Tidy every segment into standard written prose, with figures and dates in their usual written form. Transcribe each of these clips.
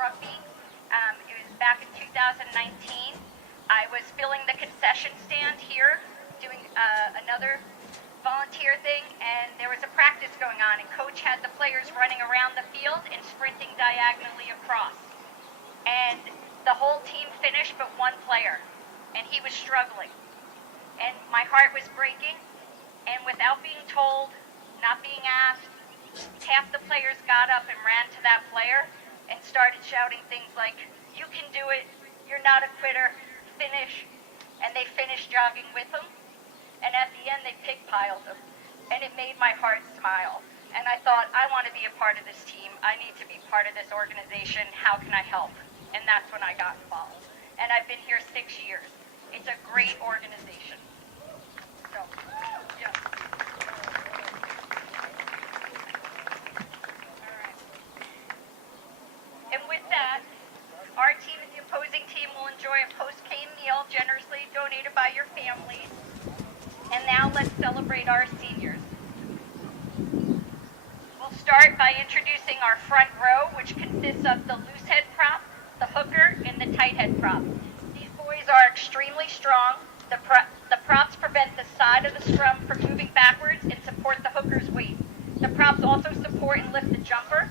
Rugby. It was back in 2019. I was filling the concession stand here, doing another volunteer thing, and there was a practice going on, and Coach had the players running around the field and sprinting diagonally across. And the whole team finished but one player, and he was struggling. And my heart was breaking, and without being told, not being asked, half the players got up and ran to that player and started shouting things like, "You can do it, you're not a quitter, finish." And they finished jogging with him, and at the end they pig-piled him, and it made my heart smile. And I thought, I want to be a part of this team, I need to be part of this organization, how can I help? And that's when I got involved. And I've been here 6 years. It's a great organization. So, yeah. And with that, our team and the opposing team will enjoy a post-game meal generously donated by your families. And now let's celebrate our seniors. We'll start by introducing our front row, which consists of the loose head prop, the hooker, and the tight head prop. These boys are extremely strong. The props prevent the side of the scrum from moving backwards and support the hooker's weight. The props also support and lift the jumper.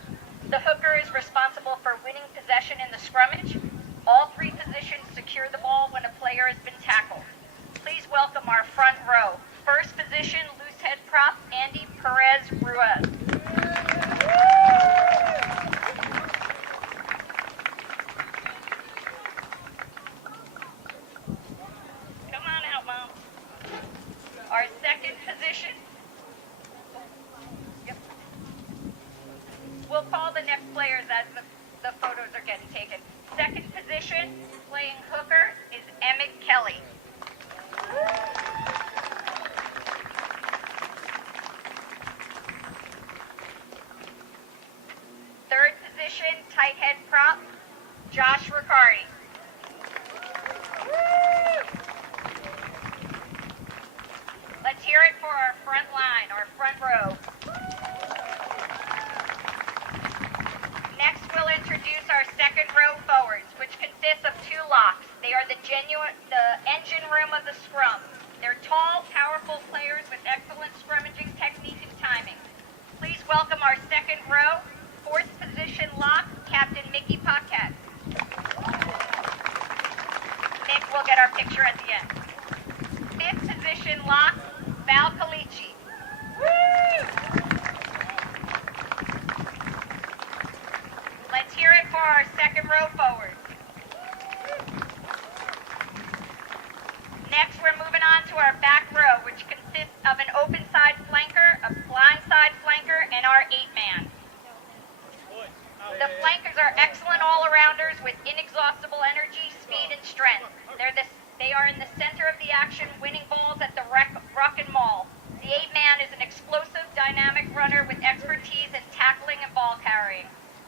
The hooker is responsible for winning possession in the scrummage. All three positions secure the ball when a player has been tackled. Please welcome our front row. First position, loose head prop, Andy Perez-Ruiz. Come on out, Mom. Our second position, we'll call the next players as the photos are getting taken. Second position, playing hooker, is Emmett Kelly. Third position, tight head prop, Josh Riccardi. Let's hear it for our front line, our front row. Next, we'll introduce our second row forwards, which consists of two locks. They are the engine room of the scrum. They're tall, powerful players with excellent scrummaging technique and timing. Please welcome our second row, fourth position lock, Captain Mickey Paquette. Mick will get our picture at the end. Fifth position lock, Val Calici. Let's hear it for our second row forward. Next, we're moving on to our back row, which consists of an open side flanker, a blind side flanker, and our 8-man. The flankers are excellent all-arounders with inexhaustible energy, speed, and strength. They are in the center of the action, winning balls at the ruck and maul. The 8-man is an explosive, dynamic runner with expertise in tackling and ball carrying.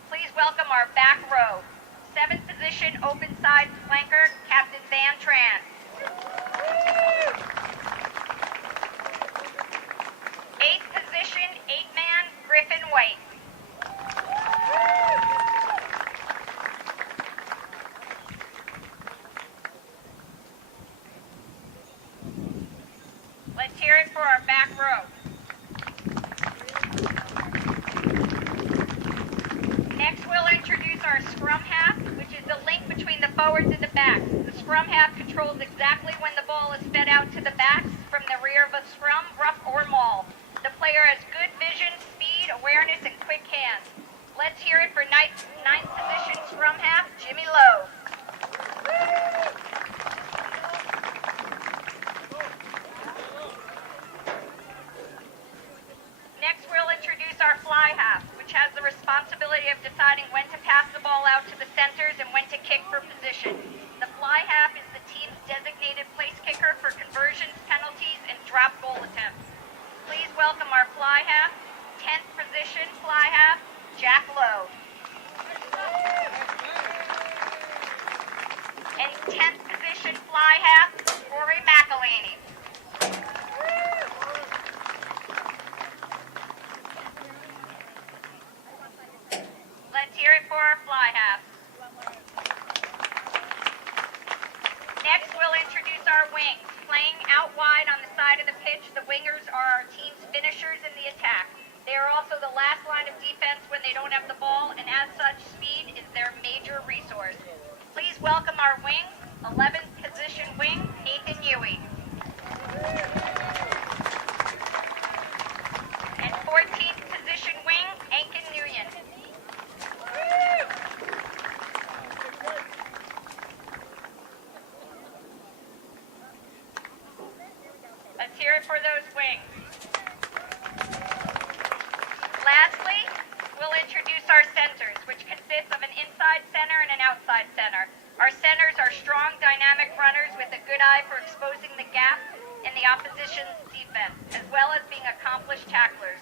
Please welcome our back row. Seventh position, open side flanker, Captain Van Tran. Eighth position, 8-man, Griffin White. Let's hear it for our back row. Next, we'll introduce our scrum half, which is the link between the forwards and the backs. The scrum half controls exactly when the ball is fed out to the backs from the rear of a scrum, ruck, or maul. The player has good vision, speed, awareness, and quick hands. Let's hear it for ninth position scrum half, Jimmy Lowe. Next, we'll introduce our fly half, which has the responsibility of deciding when to pass the ball out to the centers and when to kick for position. The fly half is the team's designated place kicker for conversions, penalties, and drop goal attempts. Please welcome our fly half, 10th position fly half, Jack Lowe. And 10th position fly half, Rory McElhaney. Let's hear it for our fly half. welcome our wing, 11th position wing, Nathan Huey. And 14th position wing, Aiken Nguyen. Let's hear it for those wings. Lastly, we'll introduce our centers, which consists of an inside center and an outside center. Our centers are strong, dynamic runners with a good eye for exposing the gap in the opposition's defense, as well as being accomplished tacklers.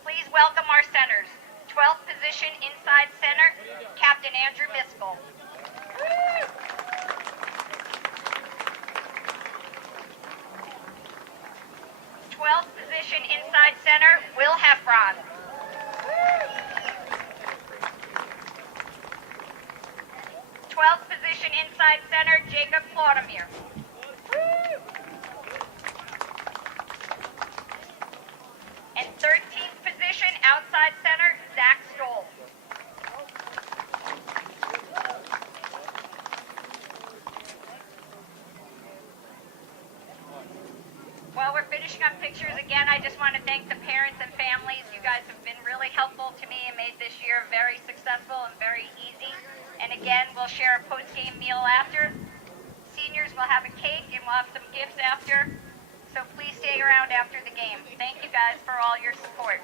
Please welcome our centers. 12th position inside center, Captain Andrew Miskell. 12th position inside center, Will Heffron. 12th position inside center, Jacob Claudemir. And 13th position outside center, Zach Stoll. While we're finishing up pictures again, I just want to thank the parents and families. You guys have been really helpful to me and made this year very successful and very easy. And again, we'll share a post-game meal after. Seniors will have a cake and we'll have some gifts after. So please stay around after the game. Thank you guys for all your support.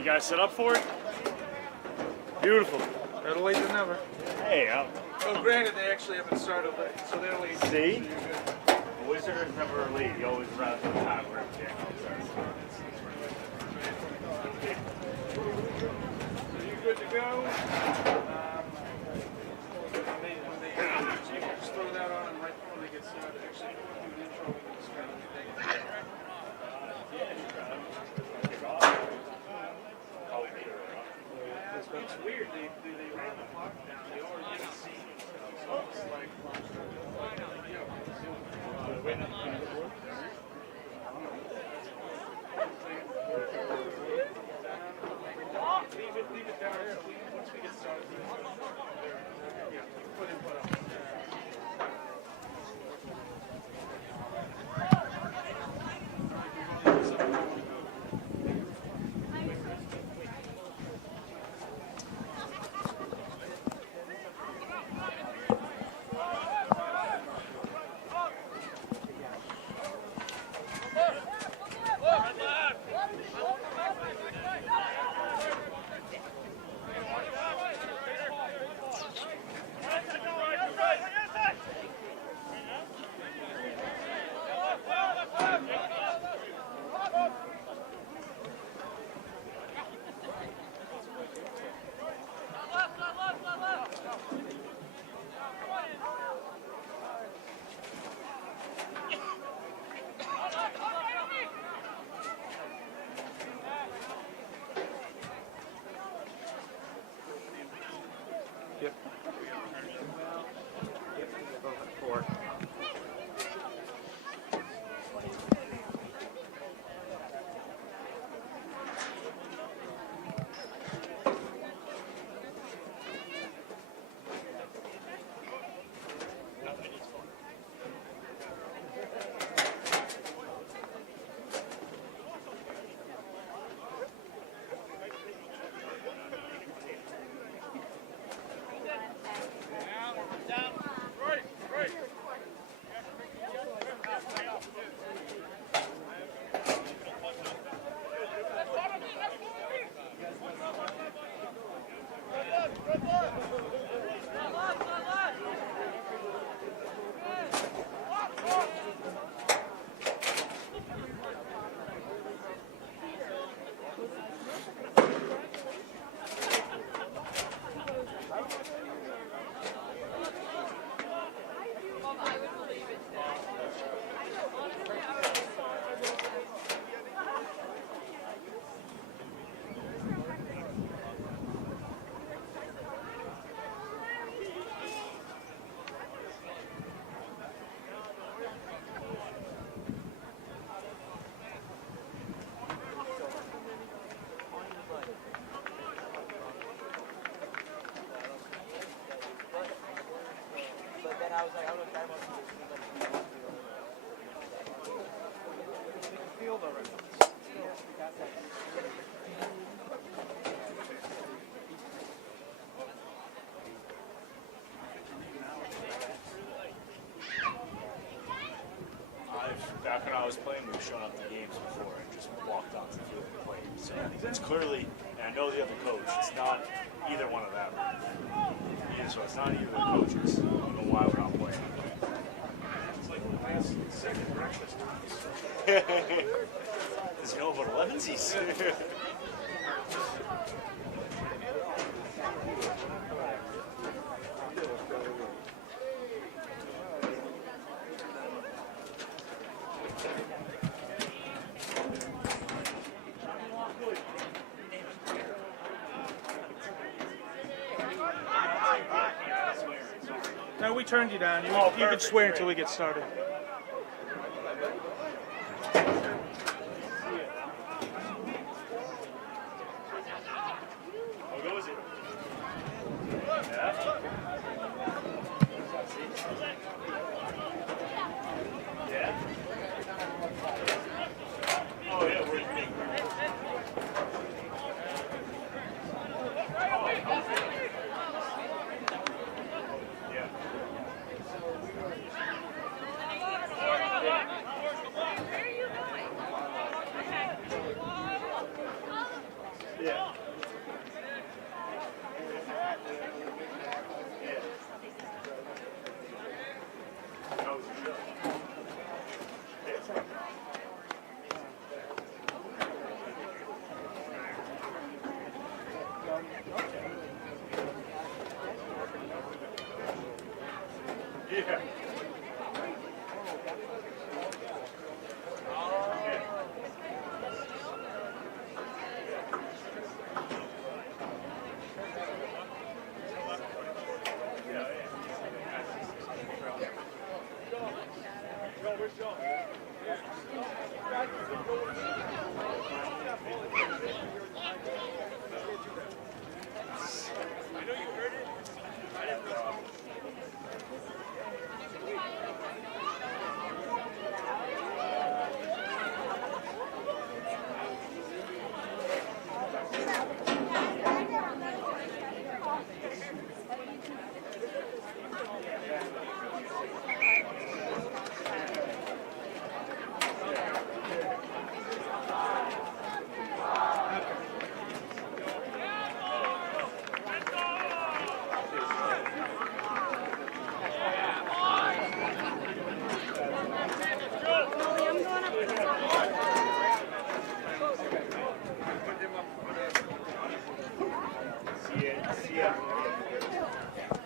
You guys set up for it? Beautiful. Better late than never. Hey, Well, granted, they actually haven't started late, so they're late. see? The Wizarders never are late. You always arrive on time where everything else starts. So you're good to go. When they so you can just throw that on and right before they get started, actually do an intro and get started. It's weird. They ran the clock down. They already did the scene. So it's like leave it down. So once we get started. Back when I was playing, we've shown up to games before and just walked onto the field and played. So it's clearly, and I know the other coach, it's not either one of them. So it's not either of the coaches. I don't know why we're not playing. It's like the last second breakfast times. Does he know about 11sies? No, we turned you down. You can swear until we get started. How goes it? Yeah? Yeah? Oh, yeah, we're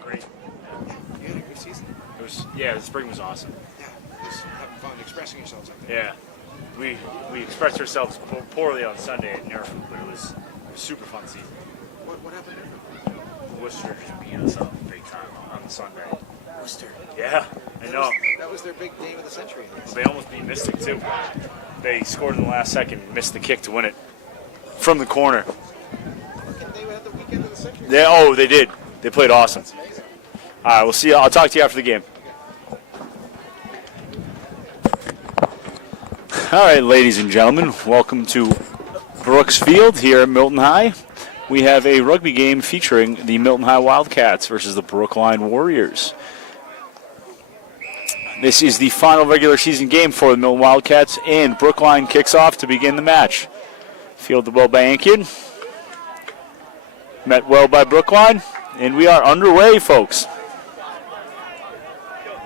great. You had a good season. Yeah, the spring was awesome. Yeah, just having fun, expressing yourselves. I think. Yeah, we expressed ourselves poorly on Sunday at Nerf, but it was a super fun season. What happened there? Worcester just beat us up big time on Sunday. Worcester. Yeah, I know. That was their big game of the century. They almost beat Mystic too. They scored in the last second, missed the kick to win it from the corner. They had the weekend of the century. They did. They played awesome. That's amazing. All right, we'll see you. I'll talk to you after the game. All right, ladies and gentlemen, welcome to Brooks Field here at Milton High. We have a rugby game featuring the Milton High Wildcats versus the Brookline Warriors. This is the final regular season game for the Milton Wildcats, and Brookline kicks off to begin the match. Fielded well by Ankian. Met well by Brookline, and we are underway, folks.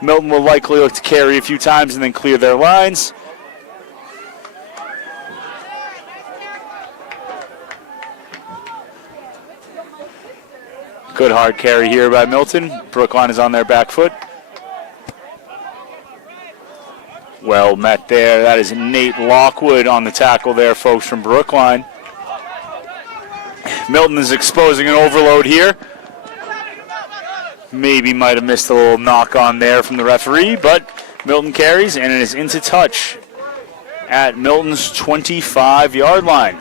Milton will likely look to carry a few times and then clear their lines. Good hard carry here by Milton. Brookline is on their back foot. Well met there. That is Nate Lockwood on the tackle there, folks, from Brookline. Milton is exposing an overload here. Maybe might have missed a little knock on there from the referee, but Milton carries, and it is into touch at Milton's 25-yard line.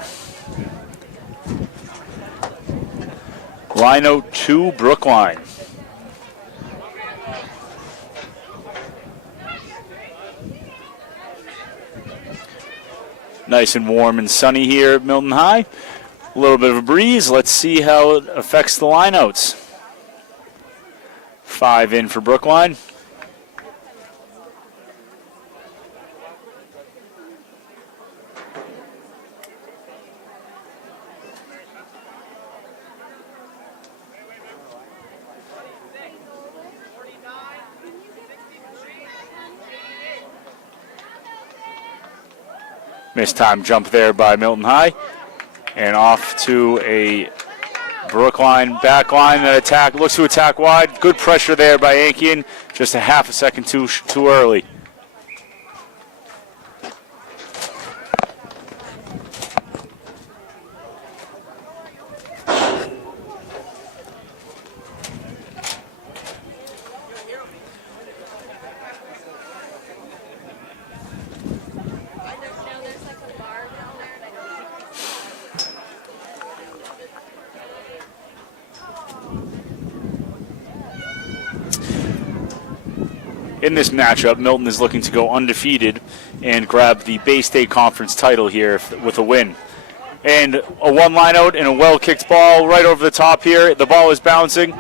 Line out to Brookline. Nice and warm and sunny here at Milton High. A little bit of a breeze. Let's see how it affects the lineouts. 5 in for Brookline. Missed time jump there by Milton High. And off to a Brookline back line that attack looks to attack wide. Good pressure there by Ankian. Just a half a second too early. In this matchup, Milton is looking to go undefeated and grab the Bay State Conference title here with a win. And a one line out and a well-kicked ball right over the top here. The ball is bouncing.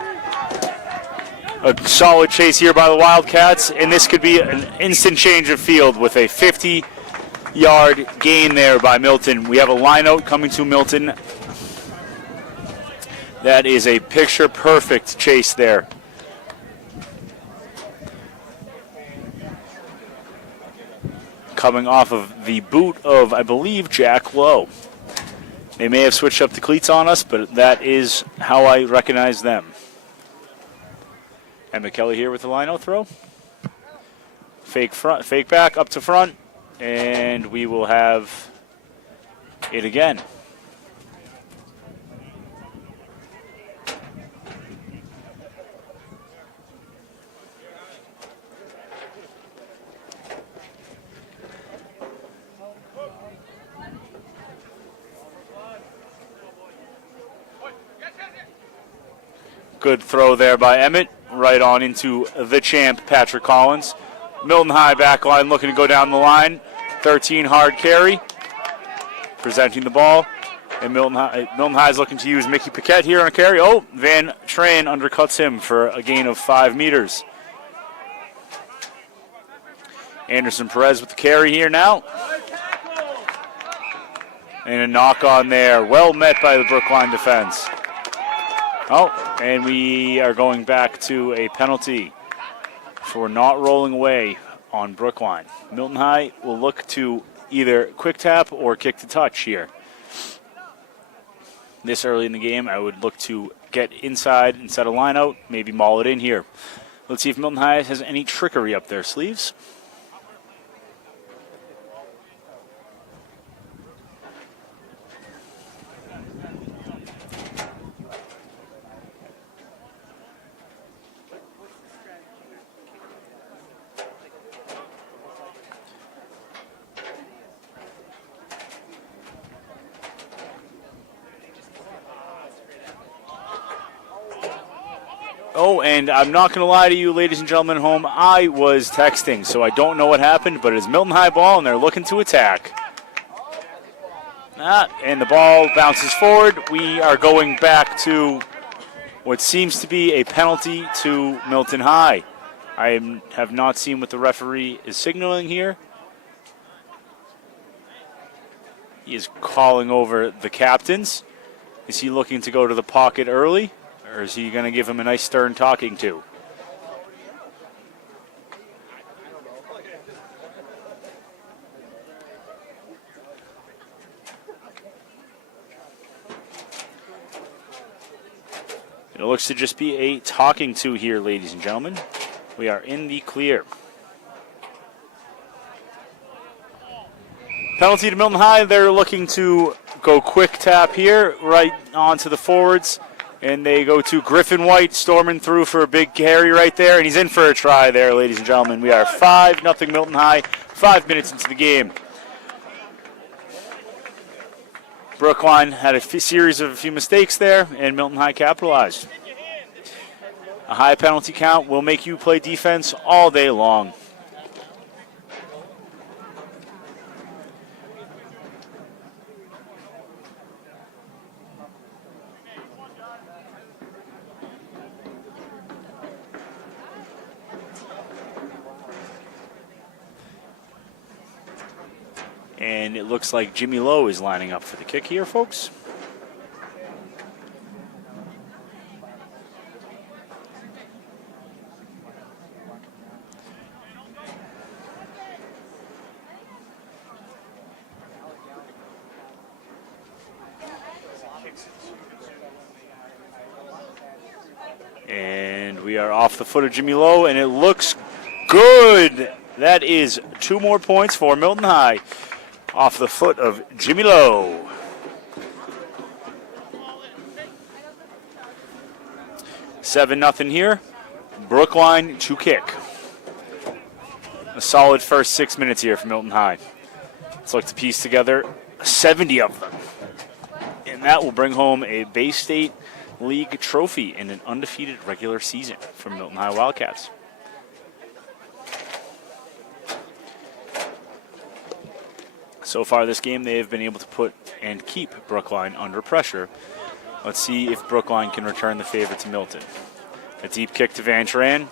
A solid chase here by the Wildcats, and this could be an instant change of field with a 50-yard gain there by Milton. We have a line out coming to Milton. That is a picture-perfect chase there. Coming off of the boot of, I believe, Jack Lowe. They may have switched up the cleats on us, but that is how I recognize them. And McKelly here with the line-out throw. Fake front, fake back, up to front, and we will have it again. Good throw there by Emmett, right on into the champ, Patrick Collins. Milton High back line looking to go down the line. 13 hard carry, presenting the ball. And Milton High is looking to use Mickey Paquette here on a carry. Oh, Van Tran undercuts him for a gain of 5 meters. Anderson Perez with the carry here now. And a knock on there. Well met by the Brookline defense. Oh, and we are going back to a penalty for not rolling away on Brookline. Milton High will look to either quick tap or kick to touch here. This early in the game, I would look to get inside and set a line out, maybe maul it in here. Let's see if Milton High has any trickery up their sleeves. Oh, and I'm not going to lie to you, ladies and gentlemen at home, I was texting, so I don't know what happened, but it's Milton High ball, and they're looking to attack. And the ball bounces forward. We are going back to what seems to be a penalty to Milton High. I have not seen what the referee is signaling here. He is calling over the captains. Is he looking to go to the pocket early? Or is he going to give him a nice stern talking to? It looks to just be a talking to here, ladies and gentlemen. We are in the clear. Penalty to Milton High. They're looking to go quick tap here, right onto the forwards. And they go to Griffin White, storming through for a big carry right there. And he's in for a try there, ladies and gentlemen. We are 5-0 Milton High, 5 minutes into the game. Brookline had a series of a few mistakes there, and Milton High capitalized. A high penalty count will make you play defense all day long. And it looks like Jimmy Lowe is lining up for the kick here, folks. And we are off the foot of Jimmy Lowe, and it looks good. That is 2 more points for Milton High. Off the foot of Jimmy Lowe. 7-0 here. Brookline to kick. A solid first 6 minutes here for Milton High. Let's look to piece together 70 of them. And that will bring home a Bay State League trophy and an undefeated regular season for Milton High Wildcats. So far this game, they have been able to put and keep Brookline under pressure. Let's see if Brookline can return the favor to Milton. A deep kick to Van Tran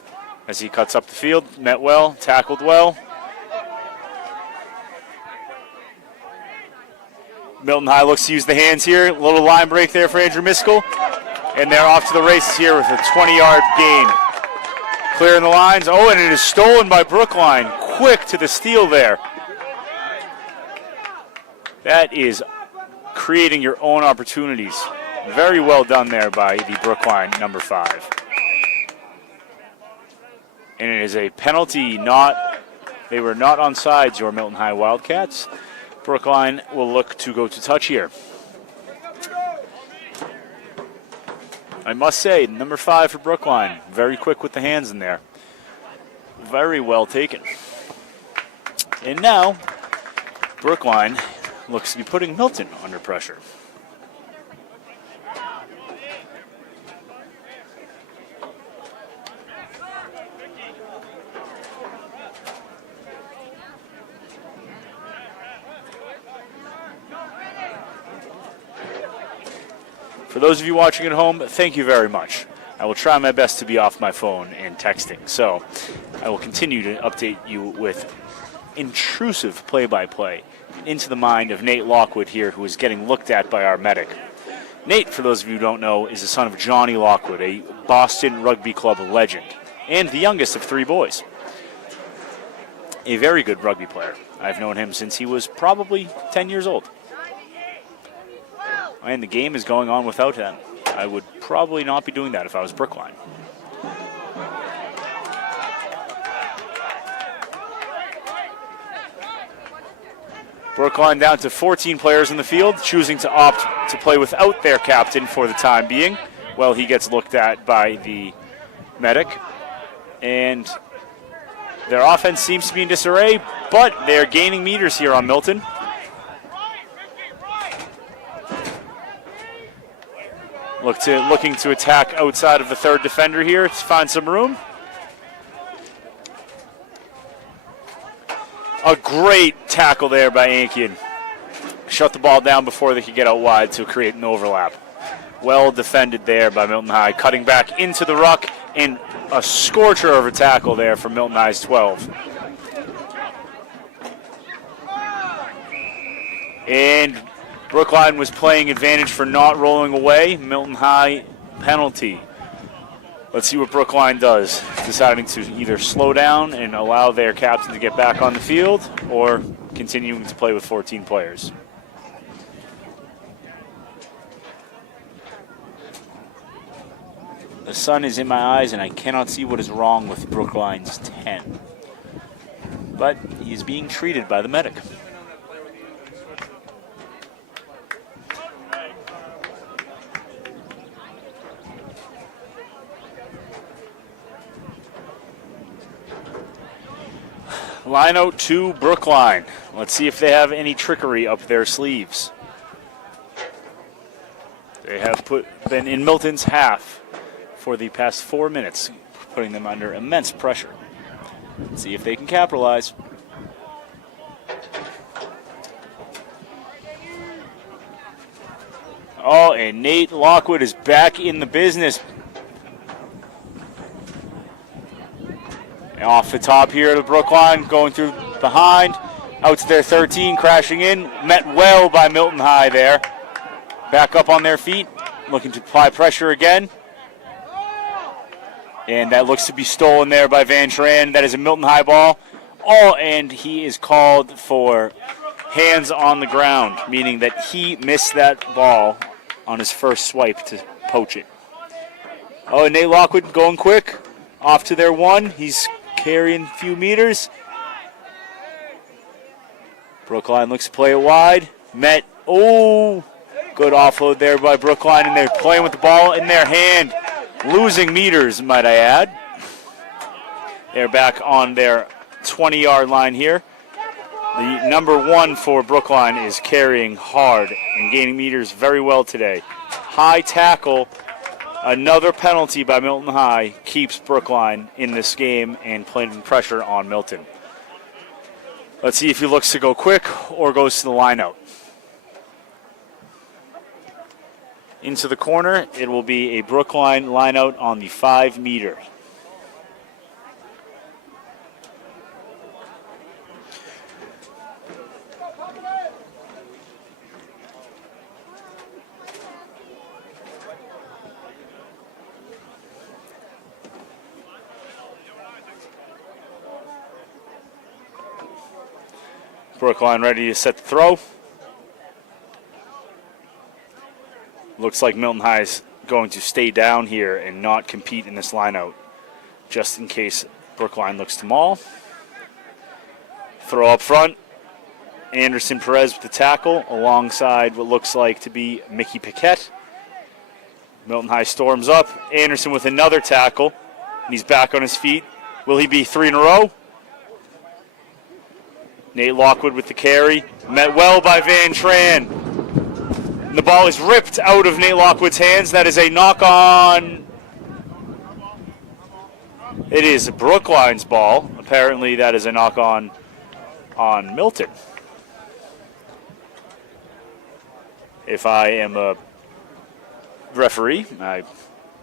as he cuts up the field. Met well, tackled well. Milton High looks to use the hands here. A little line break there for Andrew Miskell. And they're off to the races here with a 20-yard gain. Clearing the lines. Oh, and it is stolen by Brookline. Quick to the steal there. That is creating your own opportunities. Very well done there by the Brookline number 5. And it is a penalty. They were not on sides, your Milton High Wildcats. Brookline will look to go to touch here. I must say, number 5 for Brookline, very quick with the hands in there. Very well taken. And now, Brookline looks to be putting Milton under pressure. For those of you watching at home, thank you very much. I will try my best to be off my phone and texting. So I will continue to update you with intrusive play-by-play into the mind of Nate Lockwood here, who is getting looked at by our medic. Nate, for those of you who don't know, is the son of Johnny Lockwood, a Boston Rugby Club legend, and the youngest of 3 boys. A very good rugby player. I've known him since he was probably 10 years old. And the game is going on without him. I would probably not be doing that if I was Brookline. Brookline down to 14 players in the field, choosing to opt to play without their captain for the time being. Well, he gets looked at by the medic. And their offense seems to be in disarray, but they're gaining meters here on Milton. Looking to attack outside of the 3rd defender here to find some room. A great tackle there by Ankian. Shut the ball down before they could get out wide to create an overlap. Well defended there by Milton High. Cutting back into the ruck, and a scorcher of a tackle there from Milton High's 12. And Brookline was playing advantage for not rolling away. Milton High penalty. Let's see what Brookline does, deciding to either slow down and allow their captain to get back on the field or continuing to play with 14 players. The sun is in my eyes and I cannot see what is wrong with Brookline's 10. But he is being treated by the medic. Line out to Brookline. Let's see if they have any trickery up their sleeves. They have been in Milton's half for the past 4 minutes, putting them under immense pressure. Let's see if they can capitalize. Oh, and Nate Lockwood is back in the business. Off the top here to Brookline, going through behind. Out to their 13, crashing in. Met well by Milton High there. Back up on their feet, looking to apply pressure again. And that looks to be stolen there by Van Tran. That is a Milton High ball. And he is called for hands on the ground, meaning that he missed that ball on his first swipe to poach it. And Nate Lockwood going quick. Off to their 1. He's carrying a few meters. Brookline looks to play it wide. Met. Good offload there by Brookline, and they're playing with the ball in their hand. Losing meters, might I add. They're back on their 20-yard line here. The number 1 for Brookline is carrying hard and gaining meters very well today. High tackle. Another penalty by Milton High keeps Brookline in this game and putting pressure on Milton. Let's see if he looks to go quick or goes to the line out. Into the corner, it will be a Brookline line out on the 5-meter. Brookline ready to set the throw. Looks like Milton High is going to stay down here and not compete in this lineout, just in case Brookline looks to maul. Throw up front. Anderson Perez with the tackle alongside what looks like to be Mickey Paquette. Milton High storms up. Anderson with another tackle, and he's back on his feet. Will he be 3 in a row? Nate Lockwood with the carry. Met well by Van Tran. And the ball is ripped out of Nate Lockwood's hands. That is a knock on. It is Brookline's ball. Apparently that is a knock on Milton. If I am a referee, I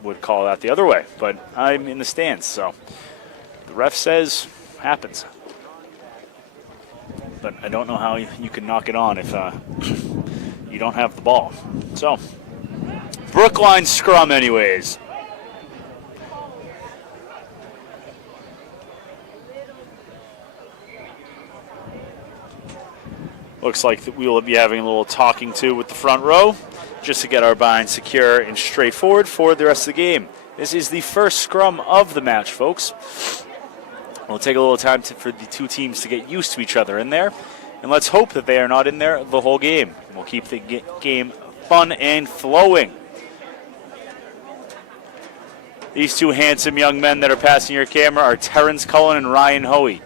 would call that the other way. But I'm in the stands, so the ref says happens. But I don't know how you can knock it on if you don't have the ball. So, Brookline scrum anyways. Looks like we will be having a little talking to with the front row just to get our bind secure and straightforward for the rest of the game. This is the first scrum of the match, folks. It'll take a little time for the two teams to get used to each other in there. And let's hope that they are not in there the whole game. We'll keep the game fun and flowing. These two handsome young men that are passing your camera are Terrence Cullen and Ryan Hoey.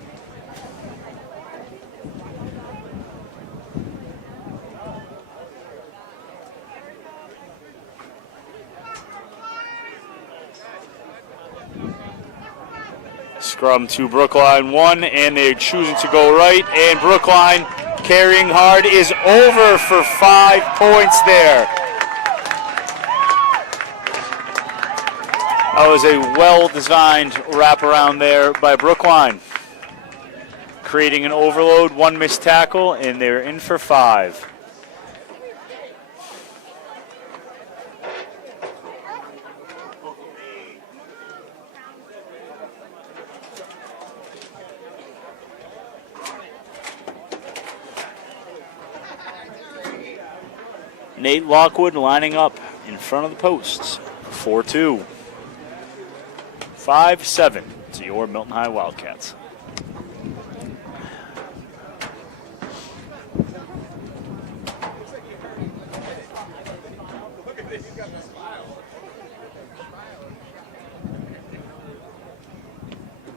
Scrum to Brookline 1, and they're choosing to go right, and Brookline carrying hard is over for 5 points there. That was a well-designed wraparound there by Brookline. Creating an overload, 1 missed tackle, and they're in for 5. Nate Lockwood lining up in front of the posts. 4-2. 5-7 to your Milton High Wildcats.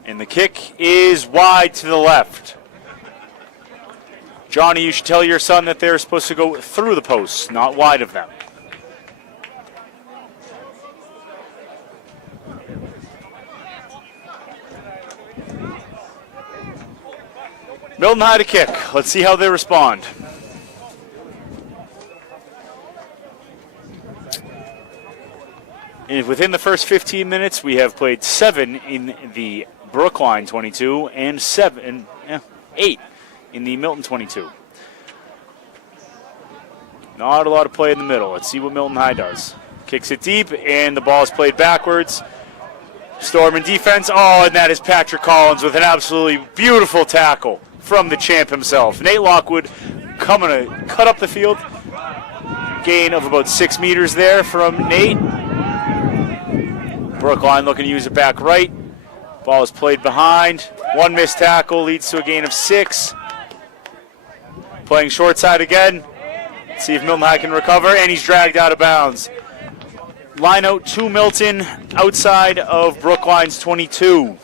And the kick is wide to the left. Johnny, you should tell your son that they're supposed to go through the posts, not wide of them. Milton High to kick. Let's see how they respond. And within the first 15 minutes, we have played 7 in the Brookline 22 and 8 in the Milton 22. Not a lot of play in the middle. Let's see what Milton High does. Kicks it deep, and the ball is played backwards. Storm in defense. Oh, and that is Patrick Collins with an absolutely beautiful tackle from the champ himself. Nate Lockwood coming to cut up the field. Gain of about 6 meters there from Nate. Brookline looking to use it back right. Ball is played behind. One missed tackle leads to a gain of 6. Playing short side again. See if Milton High can recover, and he's dragged out of bounds. Line out to Milton outside of Brookline's 22.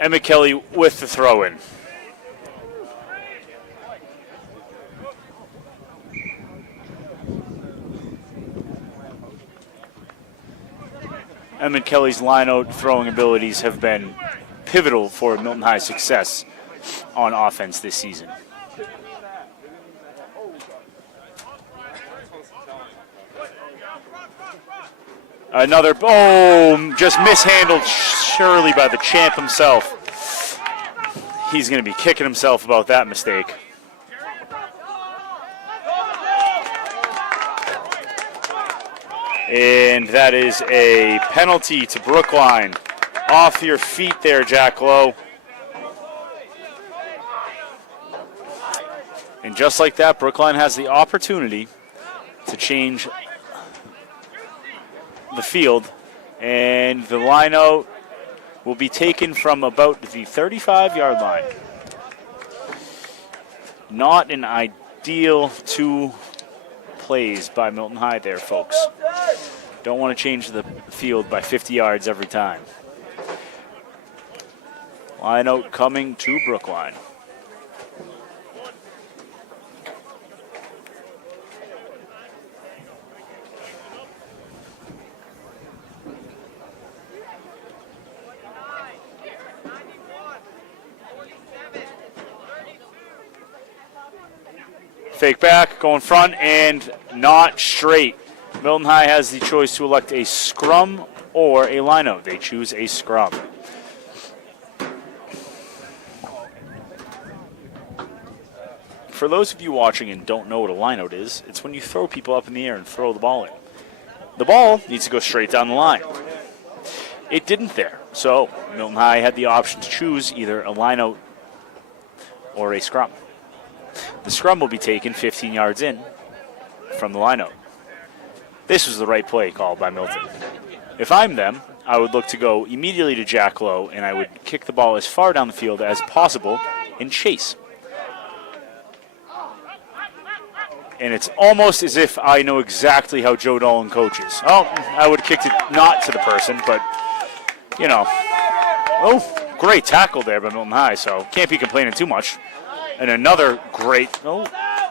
Emmett Kelly with the throw-in. Emmett Kelly's line-out throwing abilities have been pivotal for Milton High's success on offense this season. Another, just mishandled surely by the champ himself. He's going to be kicking himself about that mistake. And that is a penalty to Brookline. Off your feet there, Jack Lowe. And just like that, Brookline has the opportunity to change the field. And the line out will be taken from about the 35-yard line. Not an ideal 2 plays by Milton High there, folks. Don't want to change the field by 50 yards every time. Line out coming to Brookline. Fake back, going front, and not straight. Milton High has the choice to elect a scrum or a line-out. They choose a scrum. For those of you watching and don't know what a line-out is, it's when you throw people up in the air and throw the ball in. The ball needs to go straight down the line. It didn't there, so Milton High had the option to choose either a line-out or a scrum. The scrum will be taken 15 yards in from the line-out. This was the right play called by Milton. If I'm them, I would look to go immediately to Jack Lowe, and I would kick the ball as far down the field as possible and chase. And it's almost as if I know exactly how Joe Dolan coaches. Oh, I would have kicked it not to the person, but, you know. Oh, great tackle there by Milton High, so can't be complaining too much. And another great, I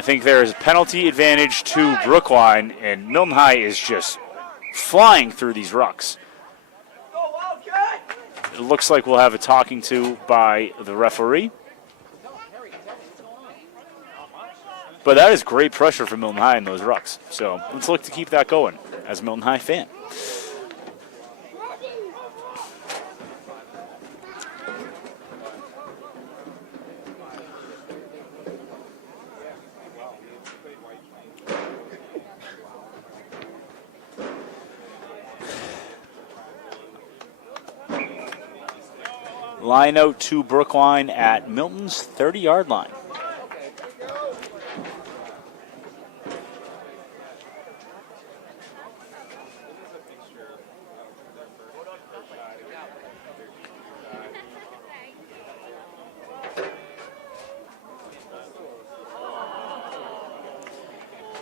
think there is a penalty advantage to Brookline, and Milton High is just flying through these rucks. It looks like we'll have a talking to by the referee. But that is great pressure for Milton High in those rucks. So let's look to keep that going as a Milton High fan. Line out to Brookline at Milton's 30-yard line.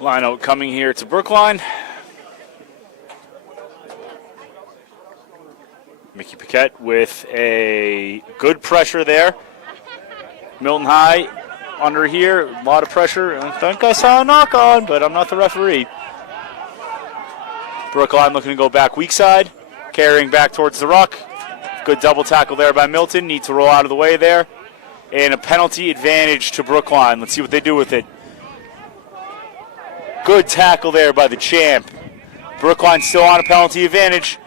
Line out coming here to Brookline. Mickey Paquette with a good pressure there. Milton High under here, a lot of pressure. I think I saw a knock on, but I'm not the referee. Brookline looking to go back weak side, carrying back towards the ruck. Good double tackle there by Milton. Need to roll out of the way there. And a penalty advantage to Brookline. Let's see what they do with it. Good tackle there by the champ. Brookline still on a penalty advantage.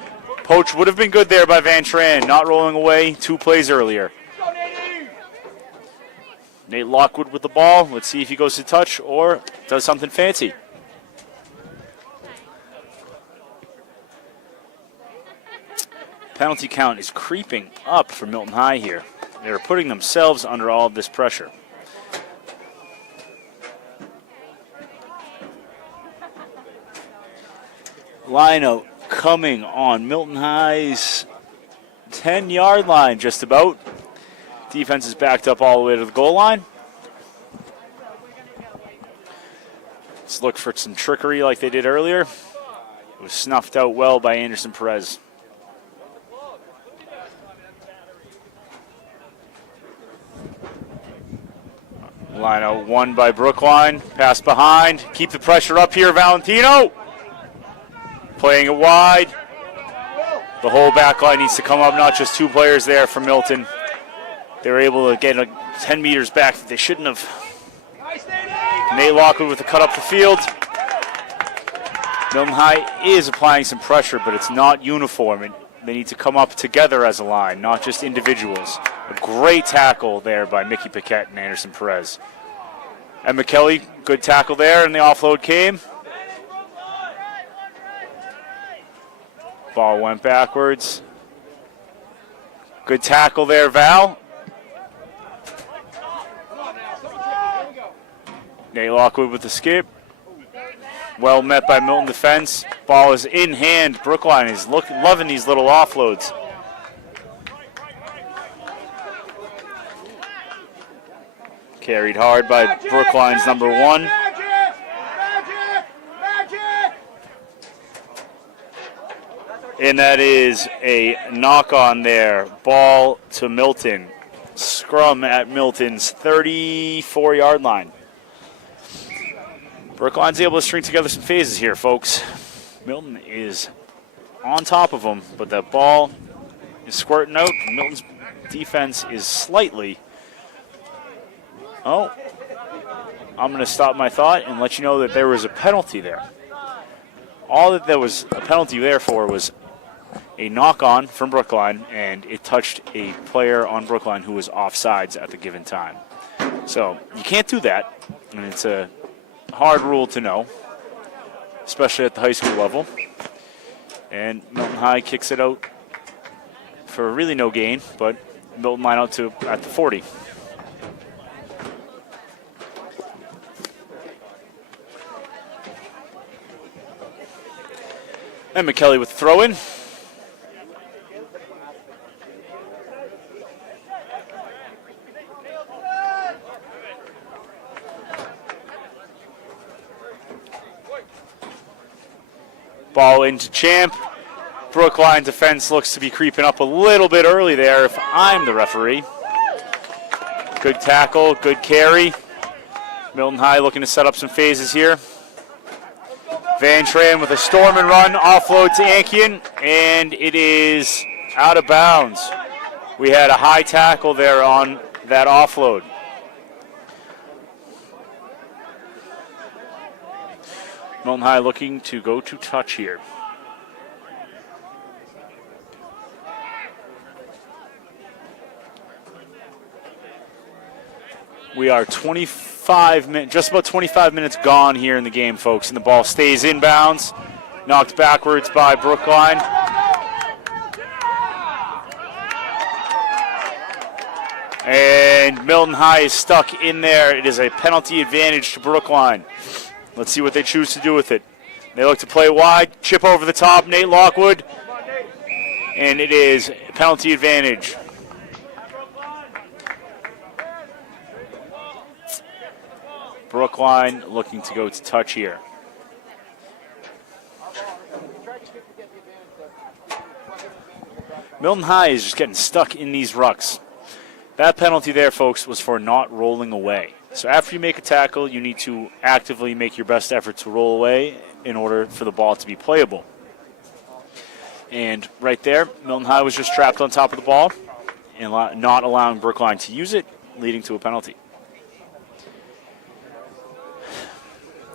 Poach would have been good there by Van Tran, not rolling away 2 plays earlier. Nate Lockwood with the ball. Let's see if he goes to touch or does something fancy. Penalty count is creeping up for Milton High here. They're putting themselves under all of this pressure. Line out coming on Milton High's 10-yard line just about. Defense is backed up all the way to the goal line. Let's look for some trickery like they did earlier. It was snuffed out well by Anderson Perez. Line out one by Brookline. Pass behind. Keep the pressure up here, Valentino. Playing it wide. The whole back line needs to come up, not just 2 players there from Milton. They were able to get 10 meters back that they shouldn't have. Nate Lockwood with the cut up the field. Milton High is applying some pressure, but it's not uniform. They need to come up together as a line, not just individuals. A great tackle there by Mickey Paquette and Anderson Perez. And McKelly, good tackle there, and the offload came. Ball went backwards. Good tackle there, Val. Nate Lockwood with the skip. Well met by Milton defense. Ball is in hand. Brookline is loving these little offloads. Carried hard by Brookline's number 1. And that is a knock on there. Ball to Milton. Scrum at Milton's 34-yard line. Brookline's able to string together some phases here, folks. Milton is on top of them, but that ball is squirting out. Milton's defense is slightly... Oh, I'm going to stop my thought and let you know that there was a penalty there. All that there was a penalty there for was a knock-on from Brookline, and it touched a player on Brookline who was offsides at the given time. So you can't do that, and it's a hard rule to know, especially at the high school level. And Milton High kicks it out for really no gain, but Milton line out to at the 40. And McKelly with the throw-in. Ball into Champ. Brookline defense looks to be creeping up a little bit early there if I'm the referee. Good tackle, good carry. Milton High looking to set up some phases here. Van Tran with a storm and run, offload to Ankian, and it is out of bounds. We had a high tackle there on that offload. Milton High looking to go to touch here. We are just about 25 minutes gone here in the game, folks, and the ball stays inbounds. Knocked backwards by Brookline. And Milton High is stuck in there. It is a penalty advantage to Brookline. Let's see what they choose to do with it. They look to play wide, chip over the top, Nate Lockwood. And it is a penalty advantage. Brookline looking to go to touch here. Milton High is just getting stuck in these rucks. That penalty there, folks, was for not rolling away. So after you make a tackle, you need to actively make your best effort to roll away in order for the ball to be playable. And right there, Milton High was just trapped on top of the ball and not allowing Brookline to use it, leading to a penalty.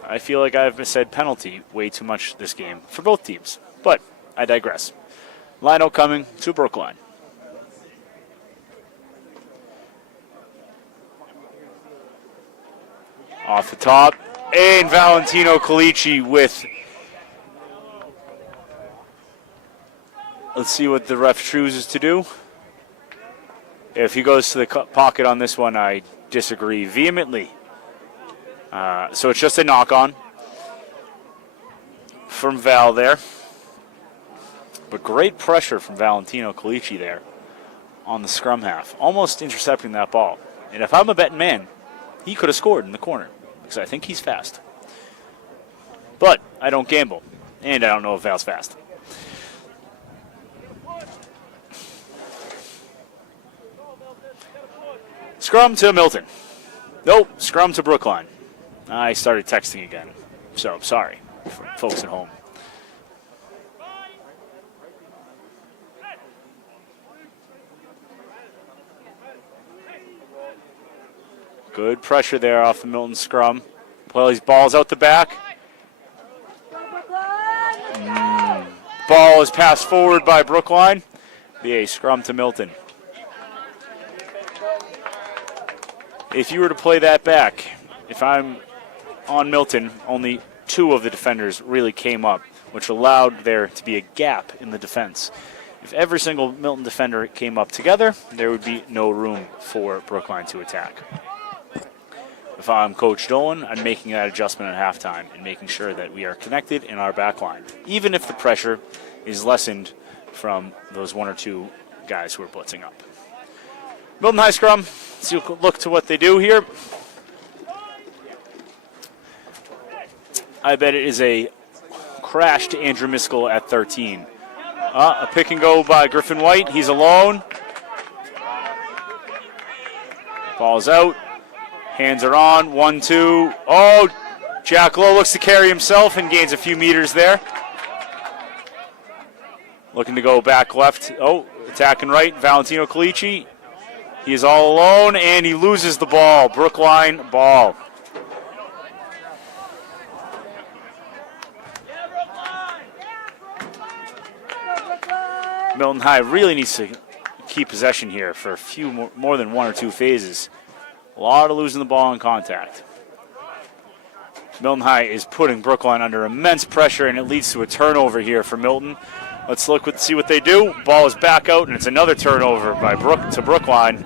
I feel like I've said penalty way too much this game for both teams. But I digress. Line-out coming to Brookline. Off the top. And Valentino Calici with... Let's see what the ref chooses to do. If he goes to the pocket on this one, I disagree vehemently. So it's just a knock-on from Val there. But great pressure from Valentino Calici there on the scrum half. Almost intercepting that ball. And if I'm a betting man, he could have scored in the corner because I think he's fast. But I don't gamble. And I don't know if Val's fast. Scrum to Milton. Nope, scrum to Brookline. I started texting again, so sorry for folks at home. Good pressure there off the Milton scrum. Plays balls out the back. Ball is passed forward by Brookline. Be a scrum to Milton. If you were to play that back, if I'm on Milton, only 2 of the defenders really came up, which allowed there to be a gap in the defense. If every single Milton defender came up together, there would be no room for Brookline to attack. If I'm Coach Dolan, I'm making that adjustment at halftime and making sure that we are connected in our back line, even if the pressure is lessened from those 1 or 2 guys who are blitzing up. Milton High scrum. Let's look to what they do here. I bet it is a crash to Andrew Miskell at 13. A pick and go by Griffin White. He's alone. Ball's out. Hands are on. 1-2. Oh, Jack Lowe looks to carry himself and gains a few meters there. Looking to go back left. Oh, attacking right. Valentino Calici. He is all alone, and he loses the ball. Brookline ball. Milton High really needs to keep possession here for a few more than 1 or 2 phases. A lot of losing the ball in contact. Milton High is putting Brookline under immense pressure, and it leads to a turnover here for Milton. Let's see what they do. Ball is back out, and it's another turnover by Brookline.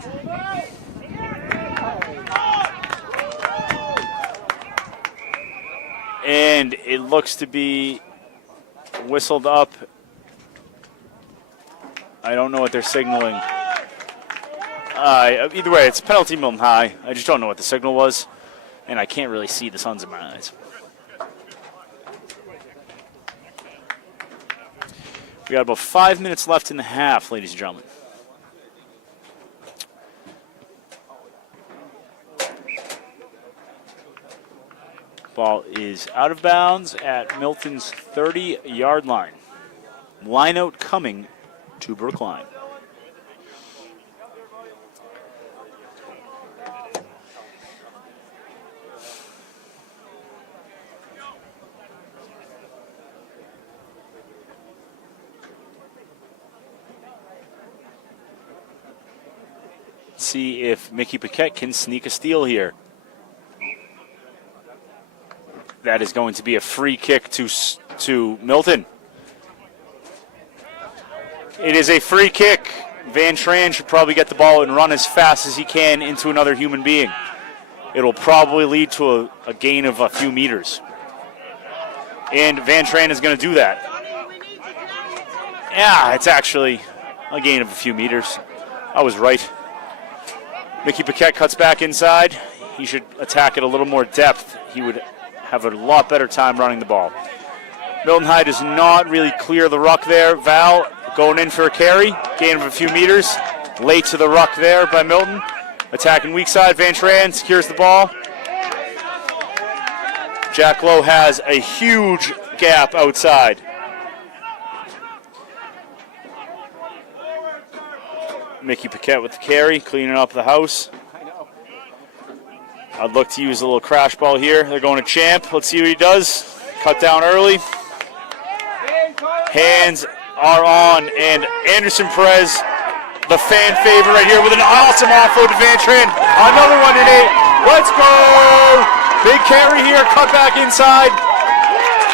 And it looks to be whistled up. I don't know what they're signaling. Either way, it's a penalty Milton High. I just don't know what the signal was, and I can't really see the suns in my eyes. We got about 5 minutes left in the half, ladies and gentlemen. Ball is out of bounds at Milton's 30-yard line. Line out coming to Brookline. See if Mickey Paquette can sneak a steal here. That is going to be a free kick to Milton. It is a free kick. Van Tran should probably get the ball and run as fast as he can into another human being. It'll probably lead to a gain of a few meters. And Van Tran is going to do that. Yeah, it's actually a gain of a few meters. I was right. Mickey Paquette cuts back inside. He should attack at a little more depth. He would have a lot better time running the ball. Milton High does not really clear the ruck there. Val going in for a carry. Gain of a few meters. Late to the ruck there by Milton. Attacking weak side. Van Tran secures the ball. Jack Lowe has a huge gap outside. Mickey Paquette with the carry, cleaning up the house. I'd look to use a little crash ball here. They're going to Champ. Let's see what he does. Cut down early. Hands are on, and Anderson Perez, the fan favorite right here with an awesome offload to Van Tran. Another one today. Let's go! Big carry here, cut back inside.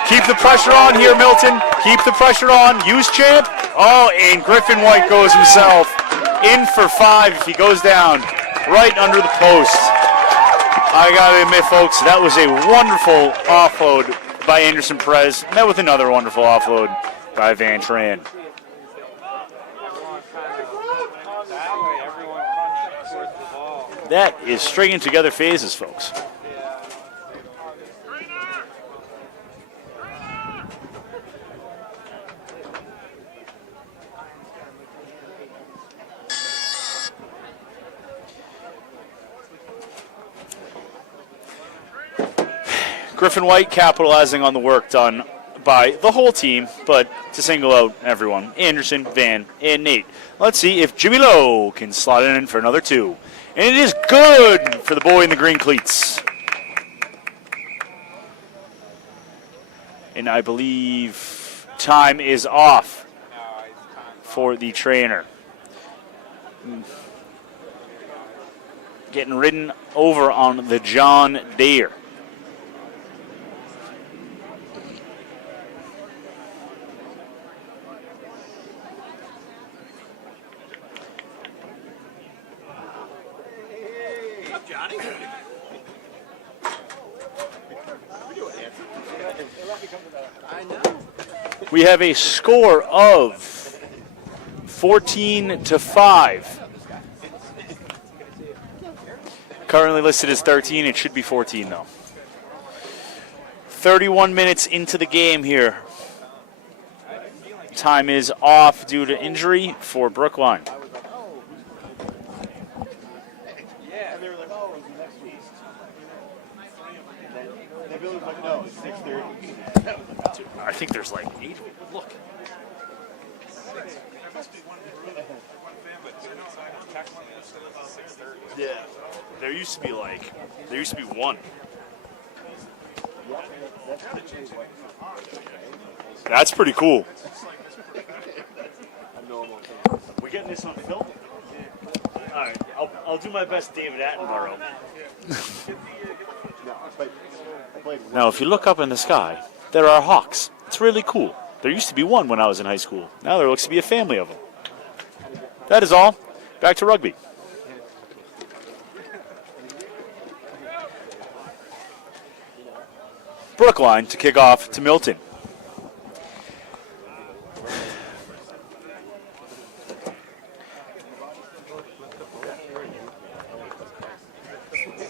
Keep the pressure on here, Milton. Keep the pressure on. Use Champ. Oh, and Griffin White goes himself. In for 5 if he goes down. Right under the post. I gotta admit, folks, that was a wonderful offload by Anderson Perez. Met with another wonderful offload by Van Tran. That is stringing together phases, folks. Griffin White capitalizing on the work done by the whole team, but to single out everyone, Anderson, Van, and Nate. Let's see if Jimmy Lowe can slot it in for another 2. And it is good for the boy in the green cleats. And I believe time is off for the trainer. Getting ridden over on the John Deere. We have a score of 14-5. Currently listed as 13. It should be 14, though. 31 minutes into the game here. Time is off due to injury for Brookline. I think there's like 8. Look. Yeah. There used to be 1. That's pretty cool. We're getting this on film? Alright, I'll do my best David Attenborough. Now, if you look up in the sky, there are hawks. It's really cool. There used to be 1 when I was in high school. Now there looks to be a family of them. That is all. Back to rugby. Brookline to kick off to Milton.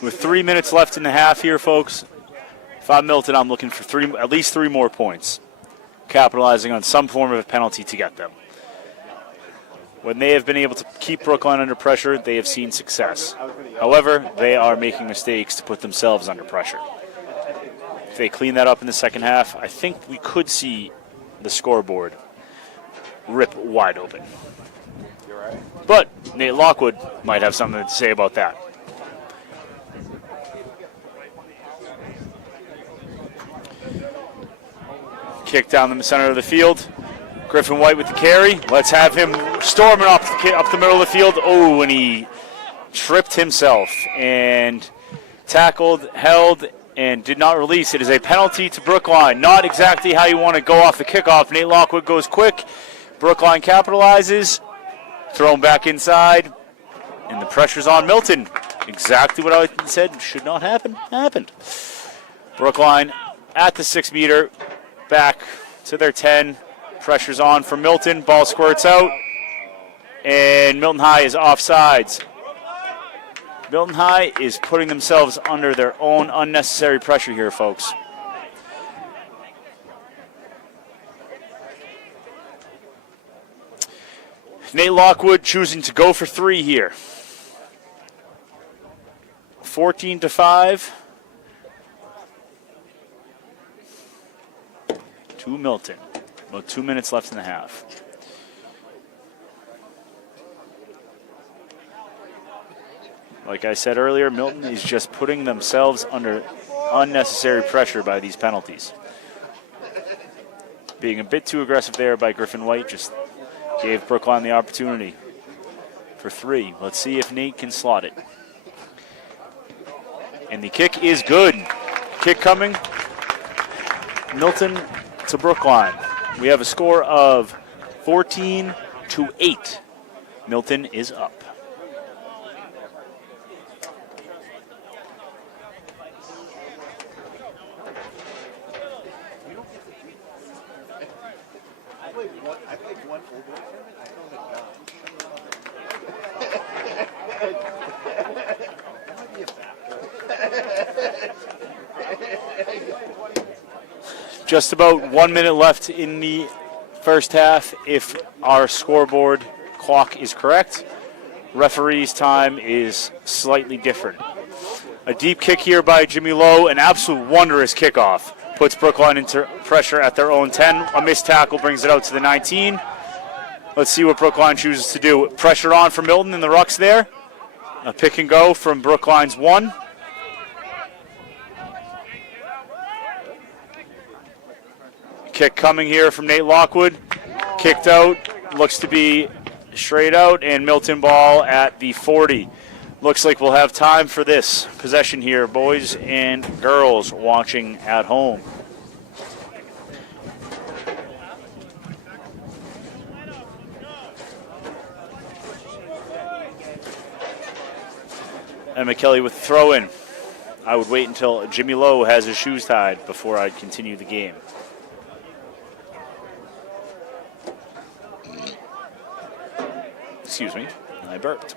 With 3 minutes left in the half here, folks. If I'm Milton, I'm looking for at least 3 more points, capitalizing on some form of a penalty to get them. When they have been able to keep Brookline under pressure, they have seen success. However, they are making mistakes to put themselves under pressure. If they clean that up in the second half, I think we could see the scoreboard rip wide open. But Nate Lockwood might have something to say about that. Kick down the center of the field. Griffin White with the carry. Let's have him storming up the middle of the field. Oh, and he tripped himself and tackled, held, and did not release. It is a penalty to Brookline. Not exactly how you want to go off the kickoff. Nate Lockwood goes quick. Brookline capitalizes. Thrown back inside. And the pressure's on Milton. Exactly what I said should not happen. Happened. Brookline at the 6 meter. Back to their 10. Pressure's on for Milton. Ball squirts out. And Milton High is offsides. Milton High is putting themselves under their own unnecessary pressure here, folks. Nate Lockwood choosing to go for 3 here. 14-5. To Milton. About 2 minutes left in the half. Like I said earlier, Milton is just putting themselves under unnecessary pressure by these penalties. Being a bit too aggressive there by Griffin White just gave Brookline the opportunity for 3. Let's see if Nate can slot it. And the kick is good. Kick coming. Milton to Brookline. We have a score of 14-8. Milton is up. I played one old boy tournament. I found a gun. Just about 1 minute left in the first half. If our scoreboard clock is correct, referee's time is slightly different. A deep kick here by Jimmy Lowe, an absolute wondrous kickoff. Puts Brookline into pressure at their own 10. A missed tackle brings it out to the 19. Let's see what Brookline chooses to do. Pressure on for Milton in the rucks there. A pick and go from Brookline's 1. Kick coming here from Nate Lockwood. Kicked out. Looks to be straight out, and Milton ball at the 40. Looks like we'll have time for this possession here, boys and girls watching at home. And McKelly with the throw in. I would wait until Jimmy Lowe has his shoes tied before I'd continue the game. Excuse me, I burped.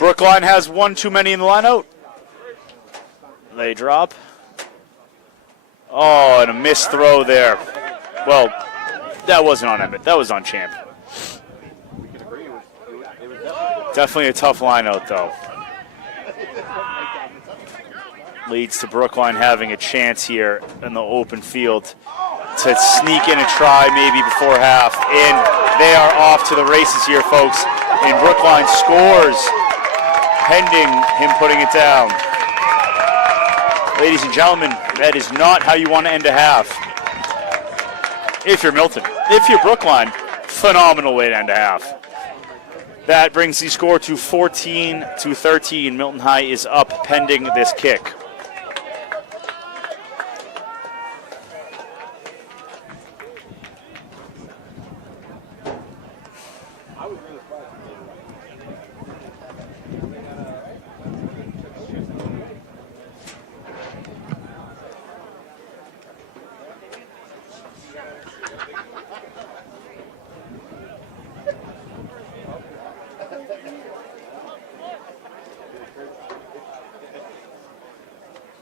Brookline has one too many in the lineout. They drop. Oh, and a missed throw there. Well, that wasn't on Emmett. That was on Champ. Definitely a tough lineout, though. Leads to Brookline having a chance here in the open field to sneak in a try maybe before half. And they are off to the races here, folks. And Brookline scores, pending him putting it down. Ladies and gentlemen, that is not how you want to end a half. If you're Milton. If you're Brookline, phenomenal way to end a half. That brings the score to 14-13. Milton High is up pending this kick.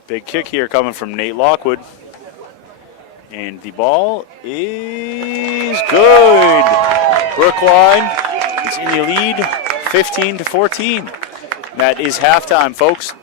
Big kick here coming from Nate Lockwood. And the ball is good. Brookline is in the lead, 15-14. That is halftime, folks.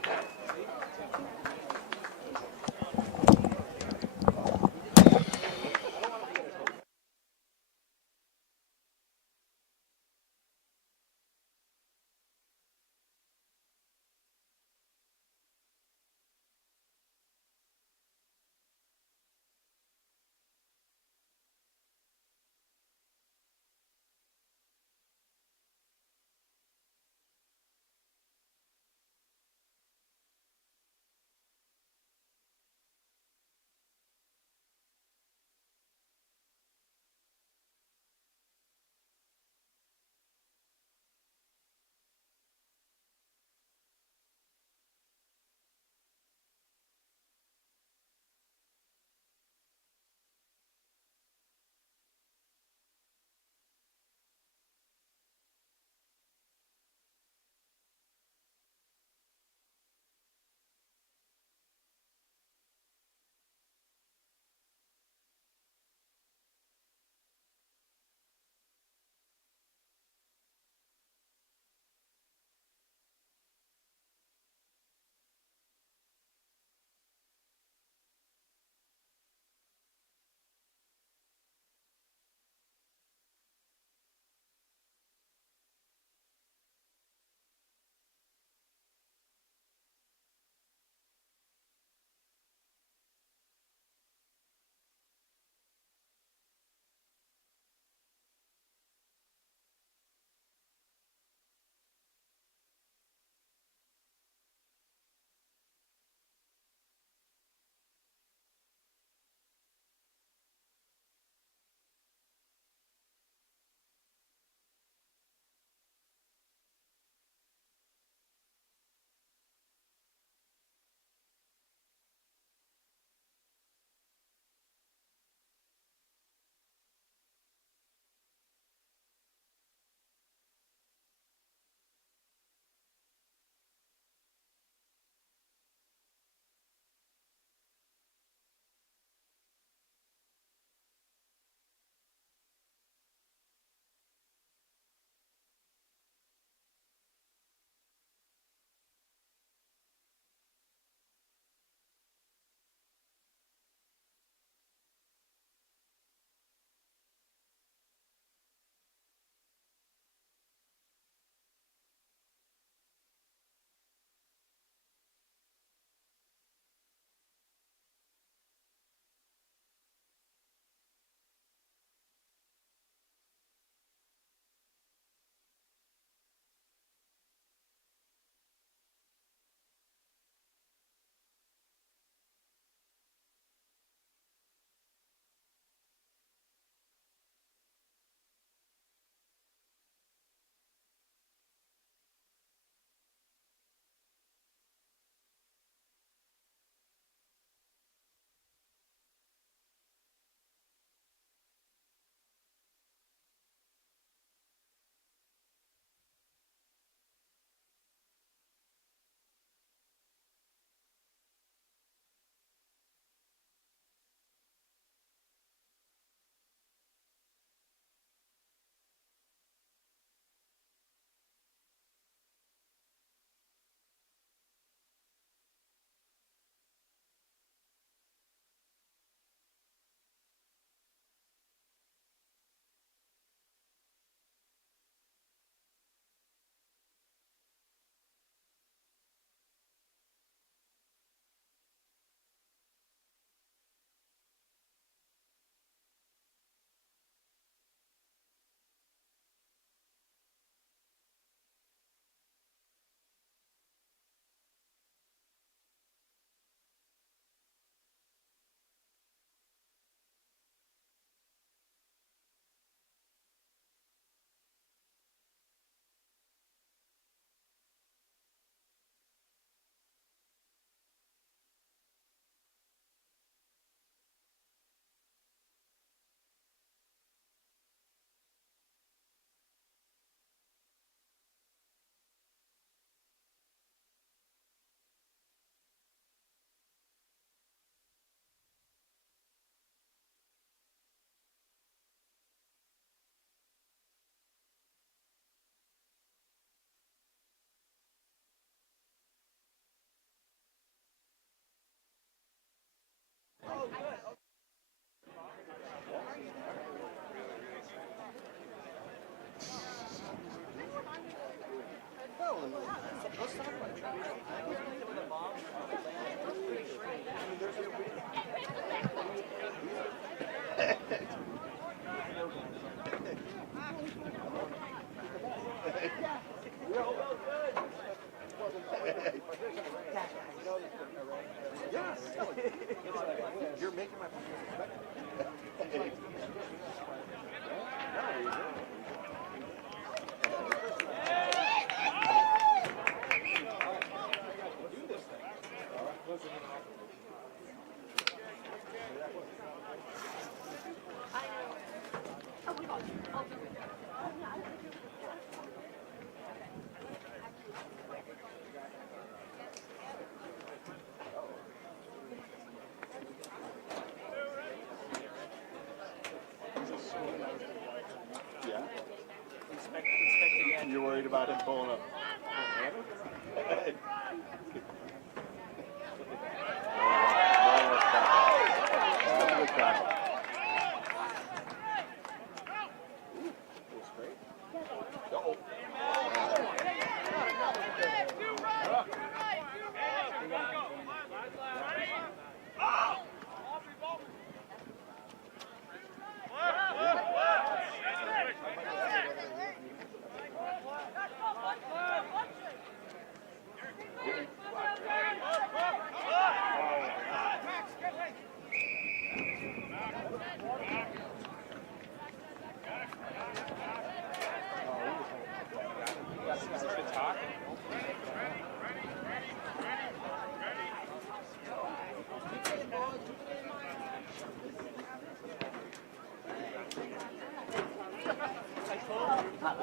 And you're worried about him pulling up.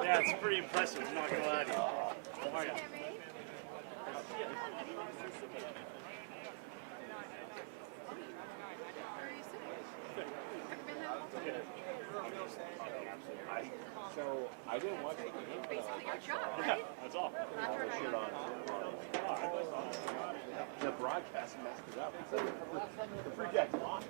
Yeah, it's pretty impressive. I'm not gonna lie to you. How are you? So I didn't watch the game. Yeah, that's all. The broadcast messed it up. The free guys lost.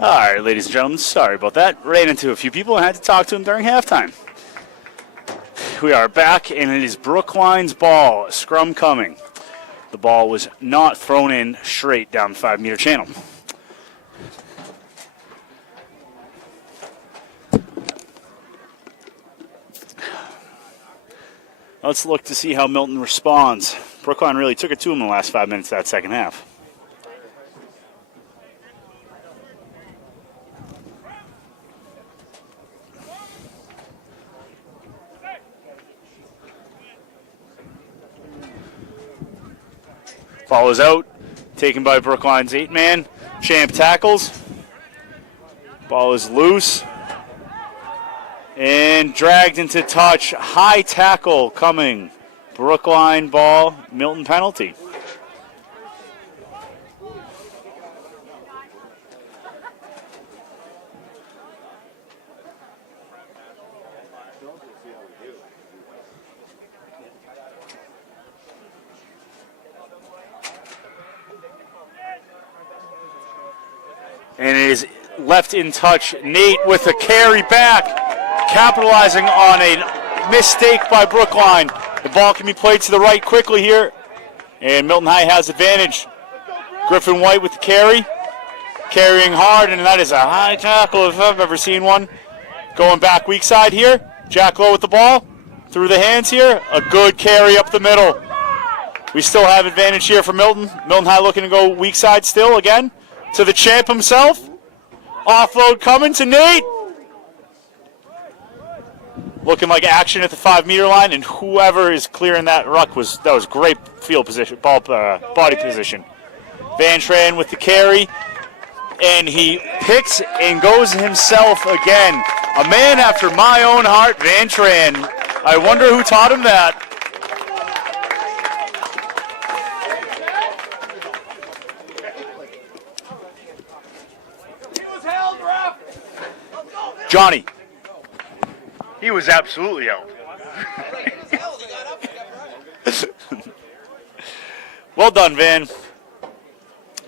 All right, ladies and gentlemen, sorry about that. Ran into a few people and had to talk to them during halftime. We are back, and it is Brookline's ball. Scrum coming. The ball was not thrown in straight down the 5-meter channel. Let's look to see how Milton responds. Brookline really took it to him in the last 5 minutes of that second half. Ball is out, taken by Brookline's 8-man. Champ tackles. Ball is loose. And dragged into touch. High tackle coming. Brookline ball, Milton penalty. And it is left in touch. Nate with a carry back, capitalizing on a mistake by Brookline. The ball can be played to the right quickly here, and Milton High has advantage. Griffin White with the carry, carrying hard, and that is a high tackle if I've ever seen one. Going back weak side here, Jack Lowe with the ball, through the hands here, a good carry up the middle. We still have advantage here for Milton. Milton High looking to go weak side still again. To the champ himself. Offload coming to Nate. Looking like action at the 5-meter line, and whoever is clearing that ruck was great field position, body position. Van Tran with the carry, and he picks and goes himself again. A man after my own heart, Van Tran. I wonder who taught him that. Johnny. He was absolutely held. Well done, Van.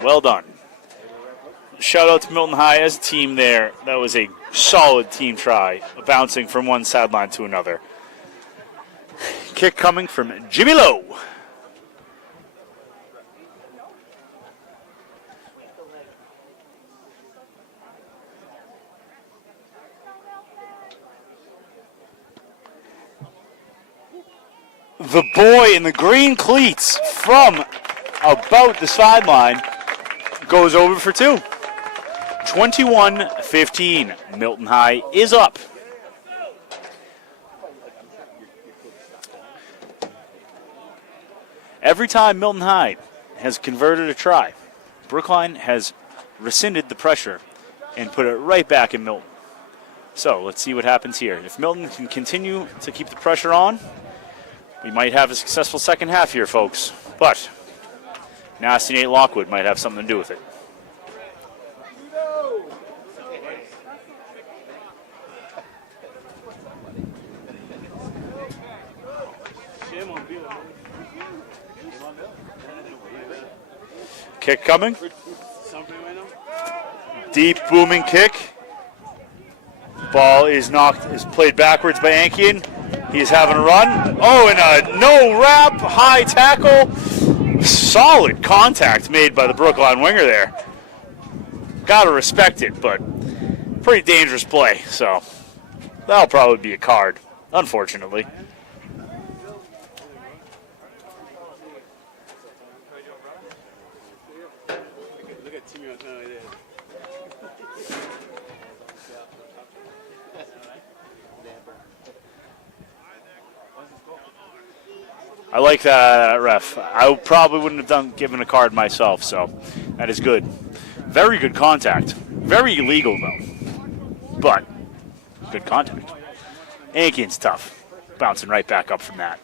Well done. Shout out to Milton High as a team there. That was a solid team try, bouncing from one sideline to another. Kick coming from Jimmy Lowe. the boy in the green cleats from about the sideline goes over for two. 21-15. Milton High is up. Every time Milton High has converted a try, Brookline has rescinded the pressure and put it right back in Milton. So let's see what happens here. If Milton can continue to keep the pressure on, we might have a successful second half here, folks. But nasty Nate Lockwood might have something to do with it. Kick coming. Deep booming kick. Ball is played backwards by Ankian. He's having a run. Oh, and a no wrap high tackle. Solid contact made by the Brookline winger there. Gotta respect it, but pretty dangerous play. So that'll probably be a card, unfortunately. I like that ref. I probably wouldn't have given a card myself, so that is good. Very good contact. Very illegal, though. But good contact. Ankian's tough. Bouncing right back up from that.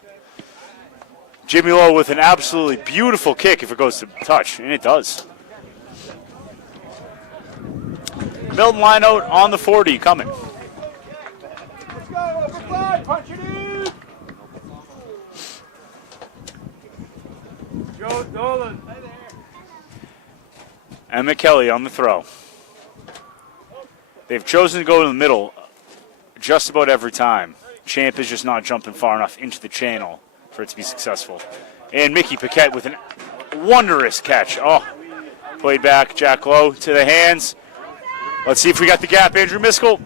Jimmy Lowe with an absolutely beautiful kick if it goes to touch, and it does. Milton line out on the 40 coming. Let's go, Brookline, punch it in! Joe Dolan. And McKelly on the throw. They've chosen to go to the middle just about every time. Champ is just not jumping far enough into the channel for it to be successful. And Mickey Paquette with a wondrous catch. Oh, played back, Jack Lowe to the hands. Let's see if we got the gap, Andrew Miskell.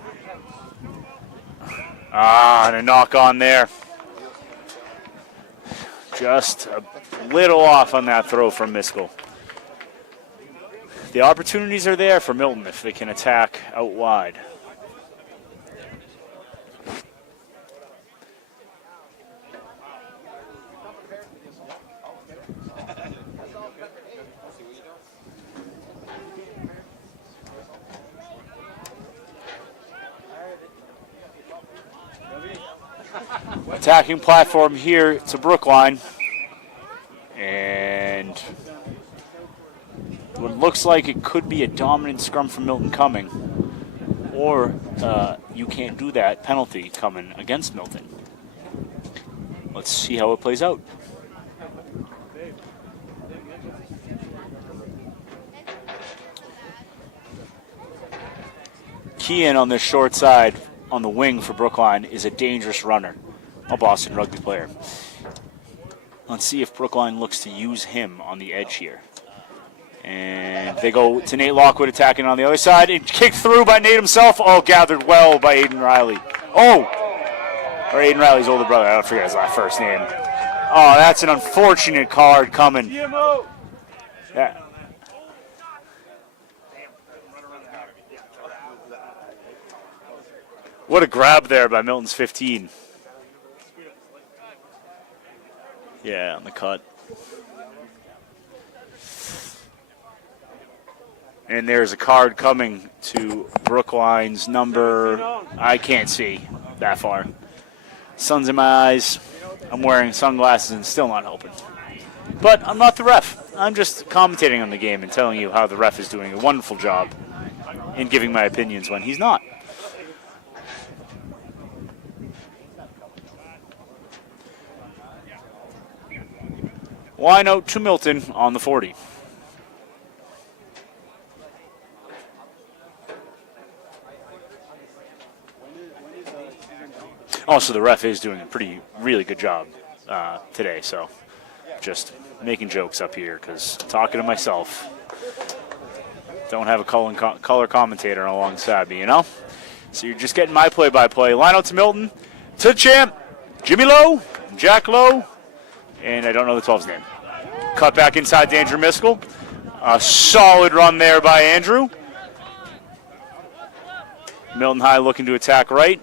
And a knock on there. Just a little off on that throw from Miskell. The opportunities are there for Milton if they can attack out wide. Attacking platform here to Brookline. And what looks like it could be a dominant scrum from Milton coming. Or you can't do that penalty coming against Milton. Let's see how it plays out. Kean on this short side on the wing for Brookline is a dangerous runner, a Boston Rugby player. Let's see if Brookline looks to use him on the edge here. And they go to Nate Lockwood attacking on the other side. And kicked through by Nate himself. Oh, gathered well by Aiden Riley. Oh! Or Aiden Riley's older brother. I don't forget his first name. Oh, that's an unfortunate card coming. Yeah. What a grab there by Milton's 15. Yeah, on the cut. And there's a card coming to Brookline's number. I can't see that far. Sun's in my eyes. I'm wearing sunglasses and still not helping. But I'm not the ref. I'm just commentating on the game and telling you how the ref is doing a wonderful job in giving my opinions when he's not. Line out to Milton on the 40. Also, the ref is doing a really good job today, so just making jokes up here because talking to myself. Don't have a color commentator alongside me, you know? So you're just getting my play-by-play. Line out to Milton, to Champ, Jimmy Lowe, Jack Lowe, And I don't know the 12's name. Cut back inside to Andrew Miskell. A solid run there by Andrew. Milton High looking to attack right.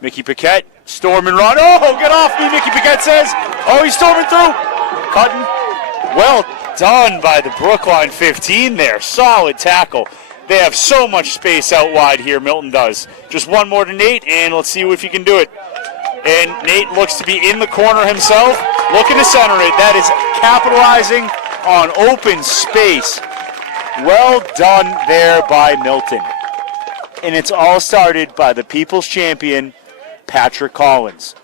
Mickey Paquette, storm and run. Oh, get off me, Mickey Paquette says. Oh, he's storming through. Cutting. Well done by the Brookline 15 there. Solid tackle. They have so much space out wide here, Milton does. Just one more to Nate, and let's see if he can do it. And Nate looks to be in the corner himself, looking to center it. That is capitalizing on open space. Well done there by Milton. And it's all started by the people's champion, Patrick Collins.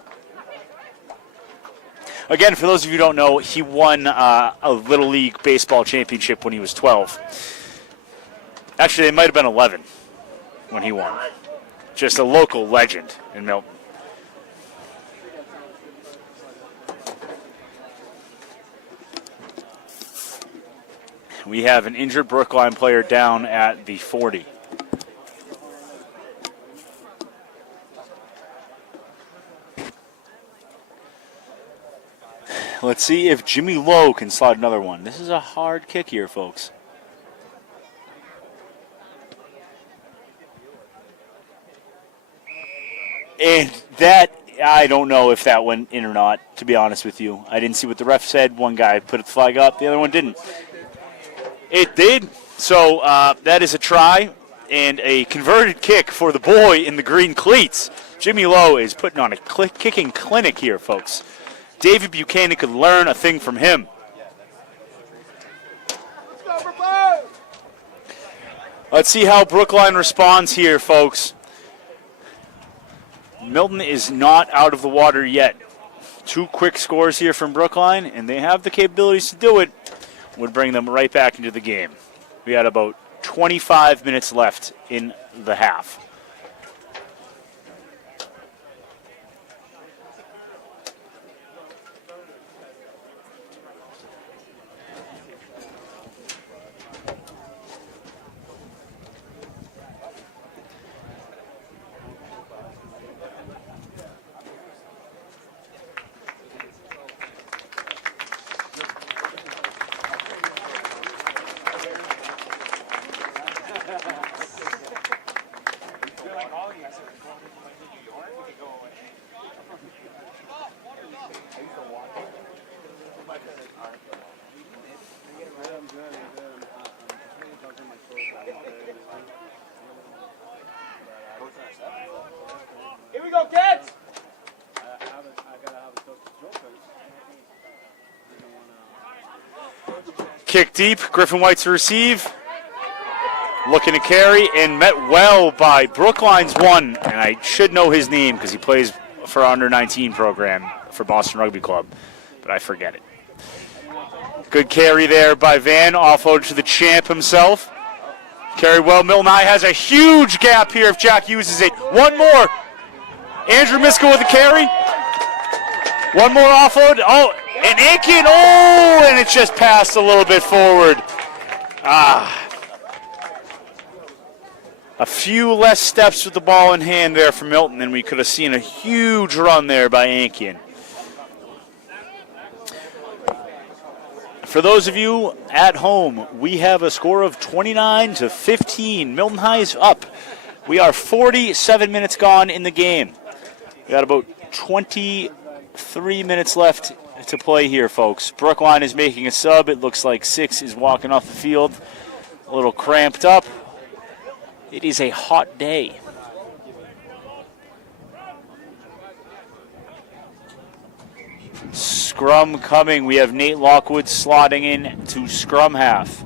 Again, for those of you who don't know, he won a Little League baseball championship when he was 12. Actually, it might have been 11 when he won. Just a local legend in Milton. We have an injured Brookline player down at the 40. Let's see if Jimmy Lowe can slide another one. This is a hard kick here, folks. And that, I don't know if that went in or not, to be honest with you. I didn't see what the ref said. One guy put the flag up, the other one didn't. It did. So that is a try and a converted kick for the boy in the green cleats. Jimmy Lowe is putting on a kicking clinic here, folks. David Buchanan could learn a thing from him. Let's see how Brookline responds here, folks. Milton is not out of the water yet. 2 quick scores here from Brookline, and they have the capabilities to do it. Would bring them right back into the game. We had about 25 minutes left in the half. Here we go, kids! Kick deep, Griffin White to receive. Looking to carry and met well by Brookline's one. And I should know his name because he plays for our under-19 program for Boston Rugby Club, but I forget it. Good carry there by Van, offload to the champ himself. Carry well. Milton High has a huge gap here if Jack uses it. One more. Andrew Miskell with a carry. One more offload. Oh, and Aiken. Oh, and it just passed a little bit forward. A few less steps with the ball in hand there for Milton, and we could have seen a huge run there by Aiken. For those of you at home, we have a score of 29-15. Milton High is up. We are 47 minutes gone in the game. We got about 23 minutes left to play here, folks. Brookline is making a sub. It looks like 6 is walking off the field. A little cramped up. It is a hot day. Scrum coming. We have Nate Lockwood slotting in to scrum half.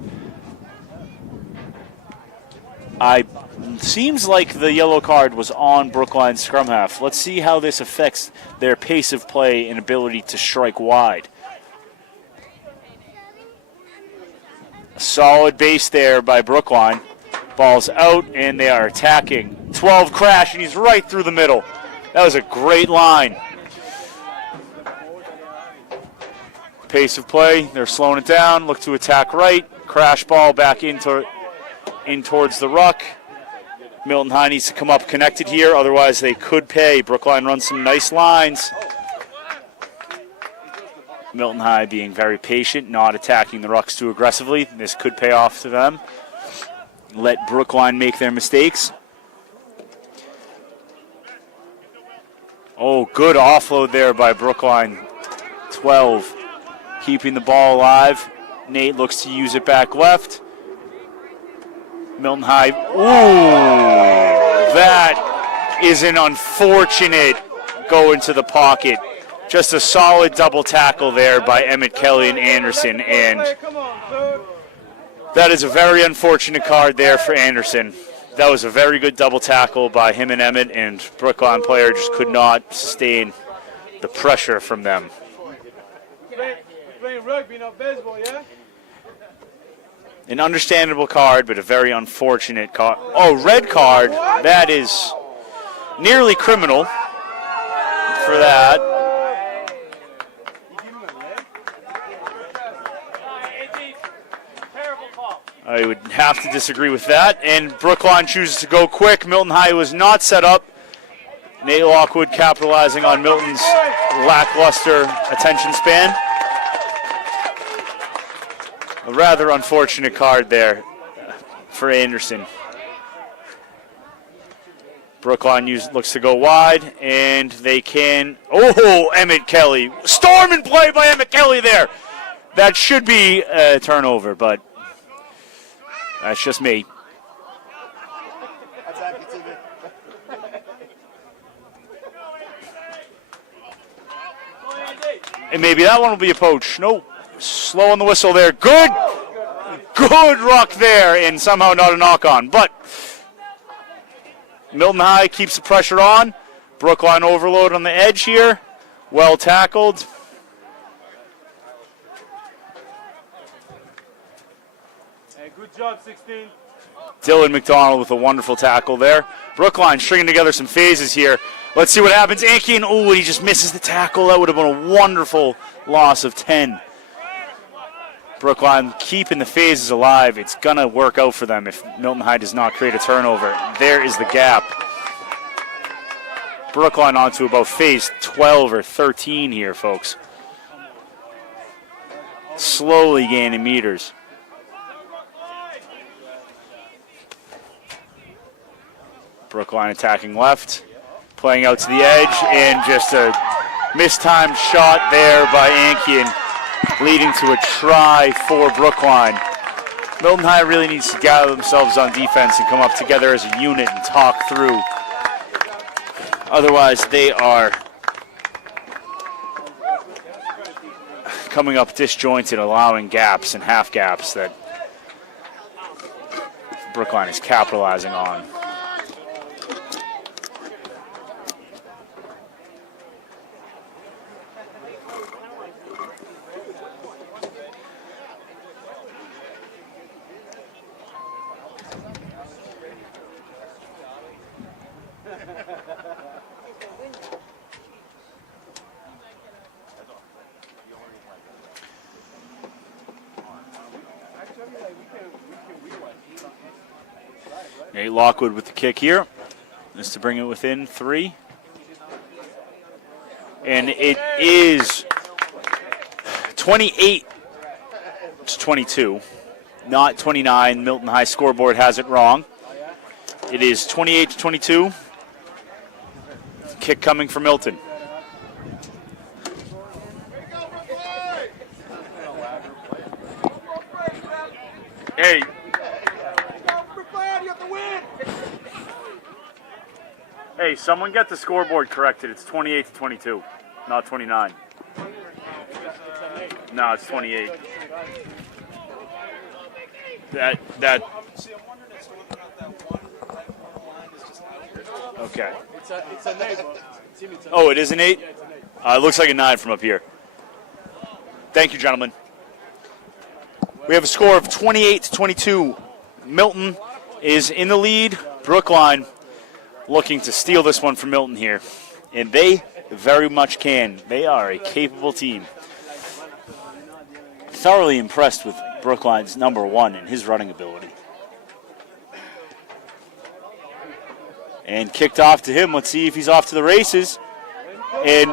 Seems like the yellow card was on Brookline's scrum half. Let's see how this affects their pace of play and ability to strike wide. A solid base there by Brookline. Ball's out, and they are attacking. 12 crash, and he's right through the middle. That was a great line. Pace of play, they're slowing it down. Look to attack right. Crash ball back in towards the ruck. Milton High needs to come up connected here, otherwise they could pay. Brookline runs some nice lines. Milton High being very patient, not attacking the Rucks too aggressively. This could pay off to them. Let Brookline make their mistakes. Oh, good offload there by Brookline. 12, keeping the ball alive. Nate looks to use it back left. Milton High, ooh, that is an unfortunate go into the pocket. Just a solid double tackle there by Emmett Kelly and Anderson, and that is a very unfortunate card there for Anderson. That was a very good double tackle by him and Emmett, and Brookline player just could not sustain the pressure from them. Playing rugby, not baseball, yeah? An understandable card, but a very unfortunate card. Oh, red card. That is nearly criminal for that. I would have to disagree with that. And Brookline chooses to go quick. Milton High was not set up. Nate Lockwood capitalizing on Milton's lackluster attention span. A rather unfortunate card there for Anderson. Brookline looks to go wide, and they can. Oh, Emmett Kelly. Storm and play by Emmett Kelly there. That should be a turnover, but that's just me. And maybe that one will be a poach. Nope. Slow on the whistle there. Good ruck there, and somehow not a knock-on. But Milton High keeps the pressure on. Brookline overload on the edge here. Well tackled. Hey, good job, 16. Dylan McDonald with a wonderful tackle there. Brookline stringing together some phases here. Let's see what happens. Ankian, oh, he just misses the tackle. That would have been a wonderful loss of 10. Brookline keeping the phases alive. It's going to work out for them if Milton High does not create a turnover. There is the gap. Brookline onto about phase 12 or 13 here, folks. Slowly gaining meters. Brookline attacking left, playing out to the edge, and just a mistimed shot there by Ankian, leading to a try for Brookline. Milton High really needs to gather themselves on defense and come up together as a unit and talk through. Otherwise, they are coming up disjointed, allowing gaps and half gaps that Brookline is capitalizing on. Nate Lockwood with the kick here. Just to bring it within 3. And it is 28-22, not 29. Milton High scoreboard has it wrong. It is 28-22. Kick coming for Milton. Hey. Hey, someone get the scoreboard corrected. It's 28-22, not 29. No, it's 28. That. Okay. It's a 8. Oh, it is an 8? It looks like a 9 from up here. Thank you, gentlemen. We have a score of 28-22. Milton is in the lead. Brookline looking to steal this one from Milton here. And they very much can. They are a capable team. Thoroughly impressed with Brookline's number 1 and his running ability. And kicked off to him. Let's see if he's off to the races. And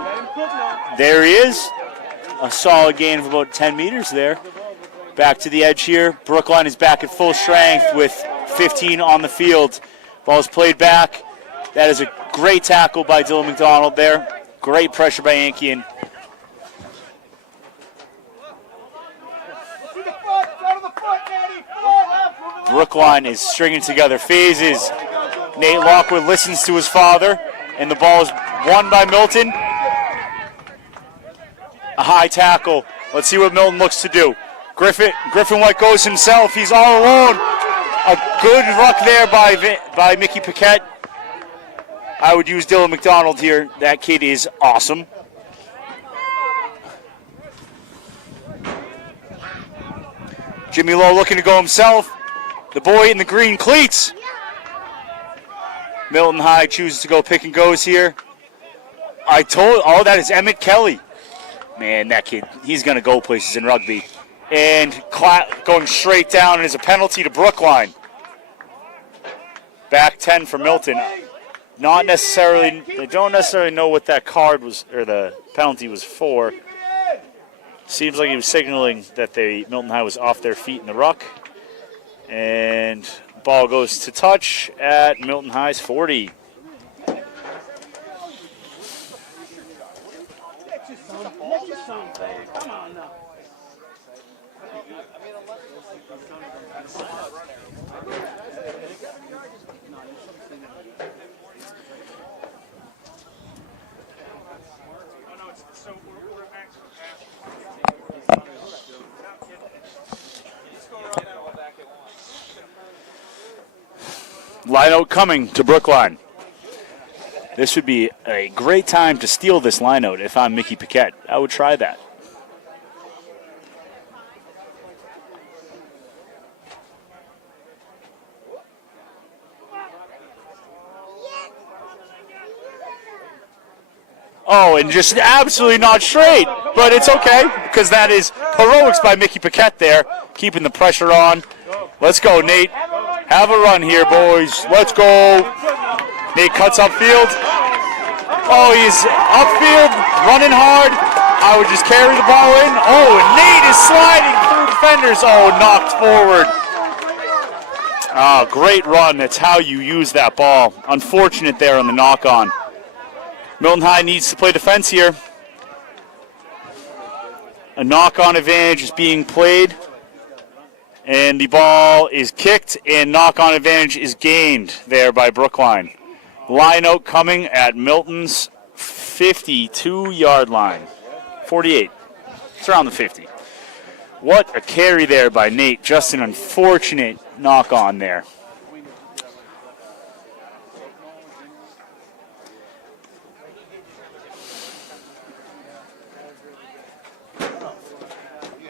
there he is. a solid gain of about 10 meters there. Back to the edge here. Brookline is back at full strength with 15 on the field. Ball's played back. That is a great tackle by Dylan McDonald there. Great pressure by Ankian. Brookline is stringing together phases. Nate Lockwood listens to his father, and the ball is won by Milton. A high tackle. Let's see what Milton looks to do. Griffin White goes himself. He's all alone. A good ruck there by Mickey Paquette. I would use Dylan McDonald here. That kid is awesome. Jimmy Lowe looking to go himself. The boy in the green cleats. Milton High chooses to go pick and goes here. That is Emmett Kelly. Man, that kid, he's going to go places in rugby. And going straight down is a penalty to Brookline. Back 10 for Milton. They don't necessarily know what that card was, or the penalty was for. Seems like he was signaling that Milton High was off their feet in the ruck. And ball goes to touch at Milton High's 40. Come on now. Line out coming to Brookline. This would be a great time to steal this line out if I'm Mickey Paquette. I would try that. Oh, and just absolutely not straight. But it's okay, because that is heroics by Mickey Paquette there, keeping the pressure on. Let's go, Nate. Have a run here, boys. Let's go. Nate cuts upfield. Oh, he's upfield, running hard. I would just carry the ball in. Oh, and Nate is sliding through defenders. Oh, knocked forward. Oh, great run. That's how you use that ball. Unfortunate there on the knock-on. Milton High needs to play defense here. A knock-on advantage is being played. And the ball is kicked, and knock-on advantage is gained there by Brookline. Line out coming at Milton's 52-yard line. 48. It's around the 50. What a carry there by Nate. Just an unfortunate knock-on there.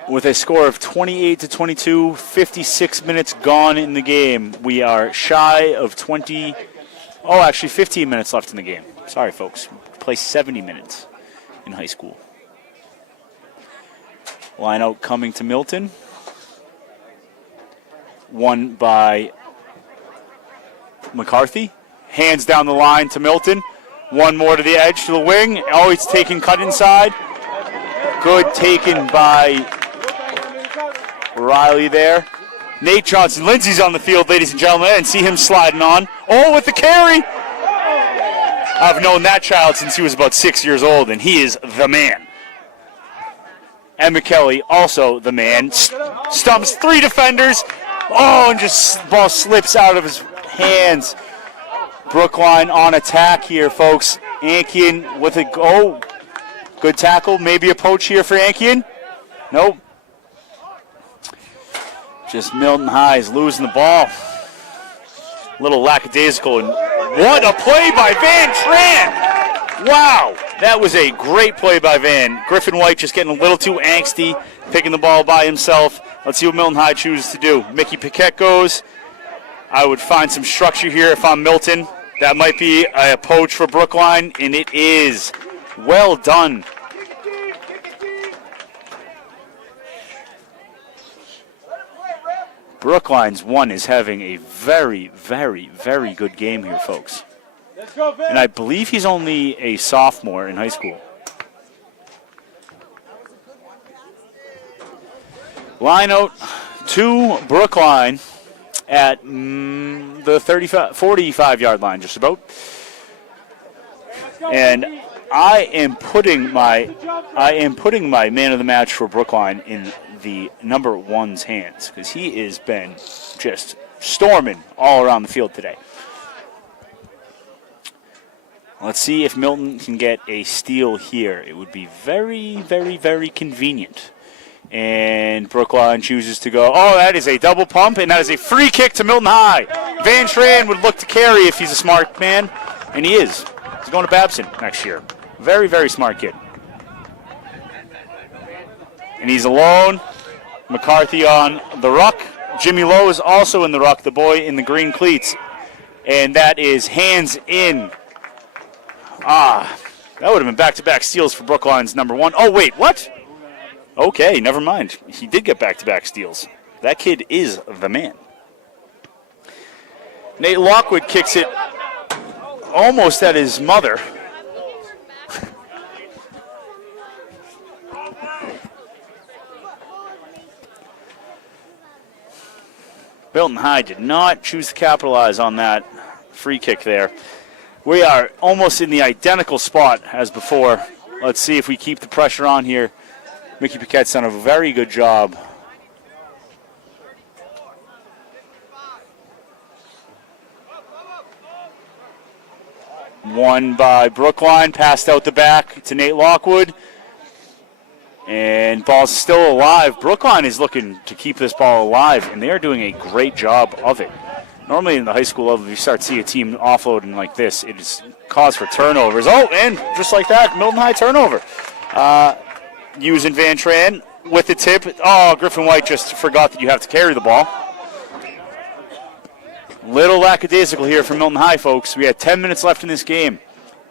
With a score of 28-22, 56 minutes gone in the game. We are shy of 15 minutes left in the game. Sorry, folks. We play 70 minutes in high school. Line out coming to Milton. Won by McCarthy. Hands down the line to Milton. One more to the edge, to the wing. Oh, he's taken cut inside. Good taken by Riley there. Nate Johnson. Lindsay's on the field, ladies and gentlemen, and see him sliding on. Oh, with the carry. I've known that child since he was about 6 years old, and he is the man. And McKelly, also the man. Stumps 3 defenders. Oh, and just ball slips out of his hands. Brookline on attack here, folks. Ankian with a good tackle. Maybe a poach here for Ankian. Nope. Just Milton High is losing the ball. A little lackadaisical. And what a play by Van Tran! Wow, that was a great play by Van. Griffin White just getting a little too angsty, picking the ball by himself. Let's see what Milton High chooses to do. Mickey Paquette goes. I would find some structure here if I'm Milton. That might be a poach for Brookline, and it is. Well done. Brookline's one is having a very, very, very good game here, folks. And I believe he's only a sophomore in high school. Line out to Brookline at the 45-yard line, just about. And I am putting my man of the match for Brookline in the number one's hands, because he has been just storming all around the field today. Let's see if Milton can get a steal here. It would be very, very, very convenient. And Brookline chooses to go. Oh, that is a double pump, and that is a free kick to Milton High. Van Tran would look to carry if he's a smart man, and he is. He's going to Babson next year. Very, very smart kid. And he's alone. McCarthy on the ruck. Jimmy Lowe is also in the ruck, the boy in the green cleats. And that is hands in. That would have been back-to-back steals for Brookline's number one. Oh, wait, what? Okay, never mind. He did get back-to-back steals. That kid is the man. Nate Lockwood kicks it almost at his mother. Milton High did not choose to capitalize on that free kick there. We are almost in the identical spot as before. Let's see if we keep the pressure on here. Mickey Paquette's done a very good job. One by Brookline, passed out the back to Nate Lockwood. And ball's still alive. Brookline is looking to keep this ball alive, and they are doing a great job of it. Normally in the high school level, if you start to see a team offloading like this, it is cause for turnovers. Oh, and just like that, Milton High turnover. Using Van Tran with the tip. Oh, Griffin White just forgot that you have to carry the ball. Little lackadaisical here for Milton High, folks. We had 10 minutes left in this game,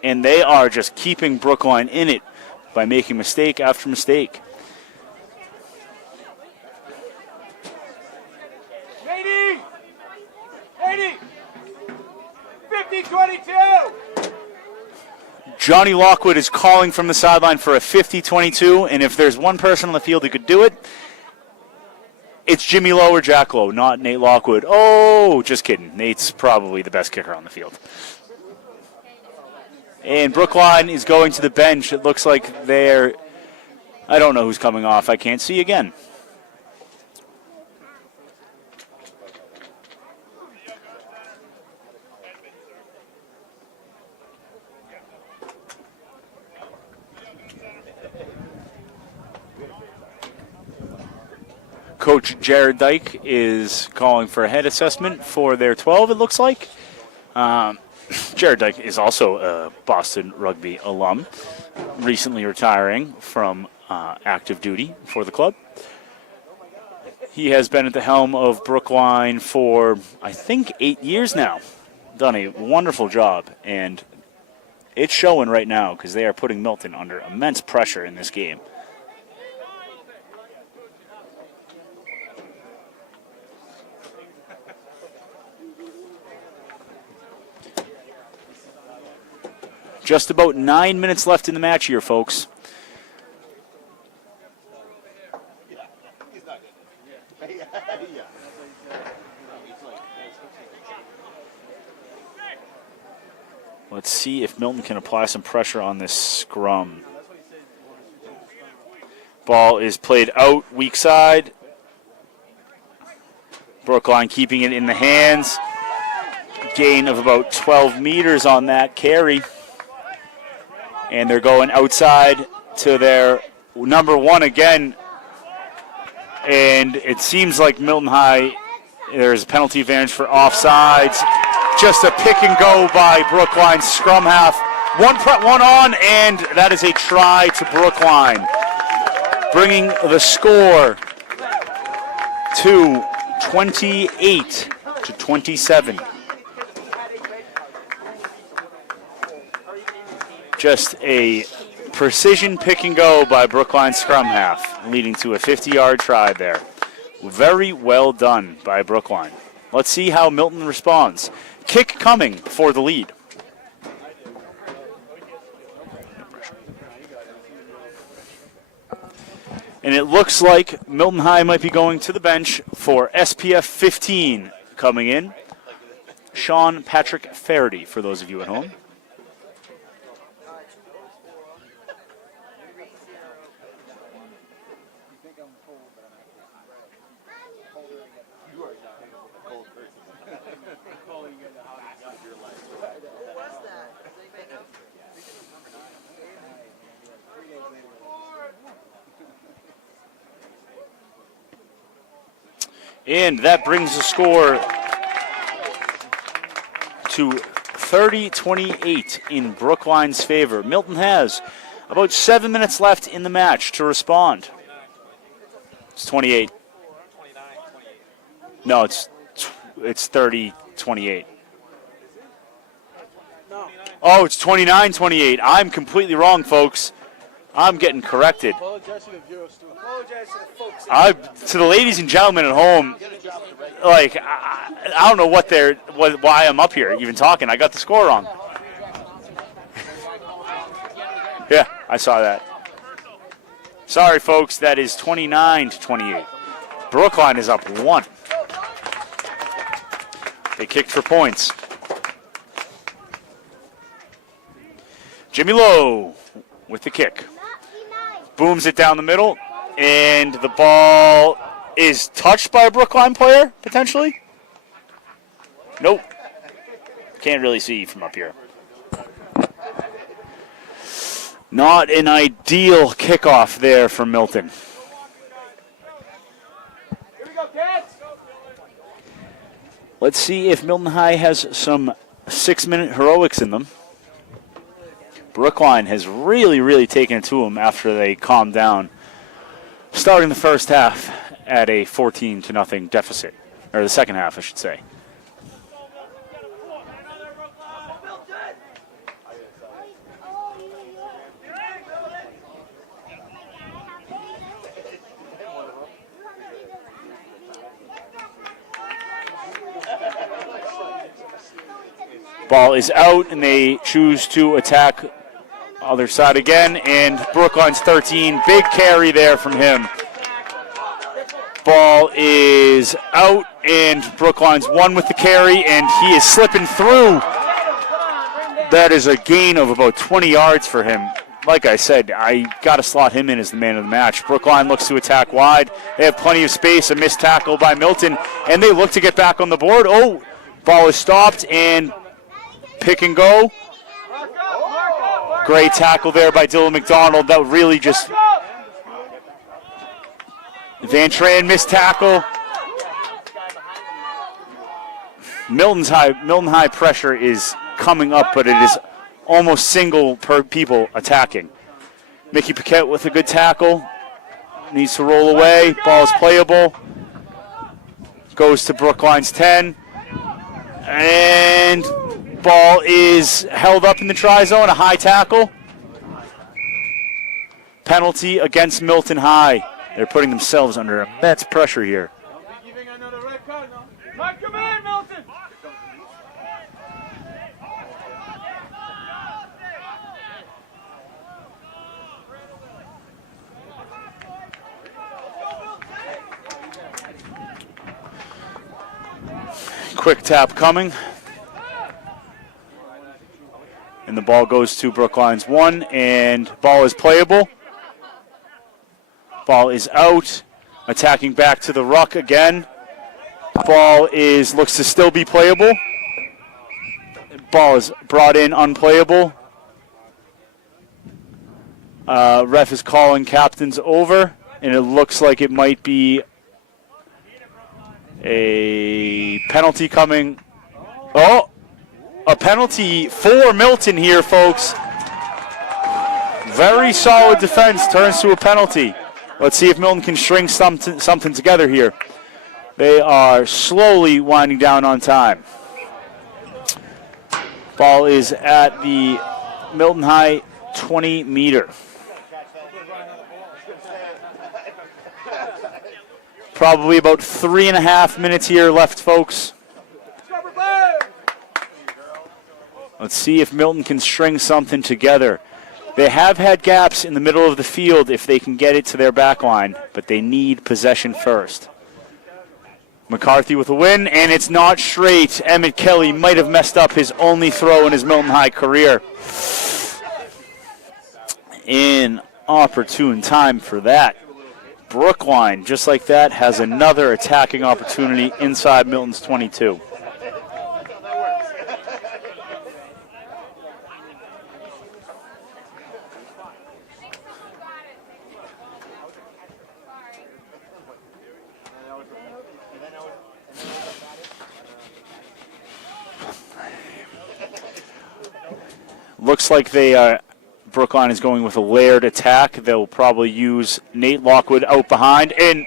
and they are just keeping Brookline in it by making mistake after mistake. 50-22. Johnny Lockwood is calling from the sideline for a 50-22, and if there's one person on the field who could do it, it's Jimmy Lowe or Jack Lowe, not Nate Lockwood. Oh, just kidding. Nate's probably the best kicker on the field. And Brookline is going to the bench. It looks like they're, I don't know who's coming off. I can't see again. Coach Jared Dyke is calling for a head assessment for their 12, it looks like. Jared Dyke is also a Boston Rugby alum, recently retiring from active duty for the club. He has been at the helm of Brookline for, I think, 8 years now. Done a wonderful job, and it's showing right now because they are putting Milton under immense pressure in this game. Just about 9 minutes left in the match here, folks. Let's see if Milton can apply some pressure on this scrum. Ball is played out, weak side. Brookline keeping it in the hands. Gain of about 12 meters on that carry. And they're going outside to their number one again. And it seems like Milton High, there's a penalty advantage for offsides. Just a pick and go by Brookline scrum half. One on, and that is a try to Brookline. Bringing the score to 28-27. Just a precision pick and go by Brookline scrum half, leading to a 50-yard try there. Very well done by Brookline. Let's see how Milton responds. Kick coming for the lead. And it looks like Milton High might be going to the bench for SPF 15 coming in. Sean Patrick Faraday, for those of you at home. And that brings the score to 30-28 in Brookline's favor. Milton has about 7 minutes left in the match to respond. It's 28. No, it's 30-28. Oh, it's 29-28. I'm completely wrong, folks. I'm getting corrected. To the ladies and gentlemen at home, like I don't know why I'm up here even talking. I got the score wrong. Yeah, I saw that. Sorry, folks. That is 29-28. Brookline is up 1. They kicked for points. Jimmy Lowe with the kick. Booms it down the middle, and the ball is touched by a Brookline player, potentially. Nope. Can't really see from up here. Not an ideal kickoff there for Milton. Let's see if Milton High has some 6-minute heroics in them. Brookline has really taken it to them after they calmed down, starting the first half at a 14-0 deficit, or the second half, I should say. Ball is out, and they choose to attack other side again, and Brookline's 13. Big carry there from him. Ball is out, and Brookline's 1 with the carry, and he is slipping through. That is a gain of about 20 yards for him. Like I said, I got to slot him in as the man of the match. Brookline looks to attack wide. They have plenty of space, a missed tackle by Milton, and they look to get back on the board. Oh, ball is stopped, and pick and go. Great tackle there by Dylan McDonald. That really just... Van Tran missed tackle. Milton High pressure is coming up, but it is almost single per people attacking. Mickey Paquette with a good tackle. Needs to roll away. Ball is playable. Goes to Brookline's 10. And ball is held up in the try zone. A high tackle. Penalty against Milton High. They're putting themselves under immense pressure here. Quick tap coming. And the ball goes to Brookline's 1, and ball is playable. Ball is out. Attacking back to the ruck again. Ball looks to still be playable. Ball is brought in unplayable. Ref is calling captains over, and it looks like it might be a penalty coming. Oh, a penalty for Milton here, folks. Very solid defense turns to a penalty. Let's see if Milton can string something together here. They are slowly winding down on time. Ball is at the Milton High 20-meter. Probably about 3.5 minutes here left, folks. Let's see if Milton can string something together. They have had gaps in the middle of the field if they can get it to their back line, but they need possession first. McCarthy with a win, and it's not straight. Emmett Kelly might have messed up his only throw in his Milton High career. Inopportune time for that. Brookline, just like that, has another attacking opportunity inside Milton's 22. Looks like Brookline is going with a layered attack. They'll probably use Nate Lockwood out behind, and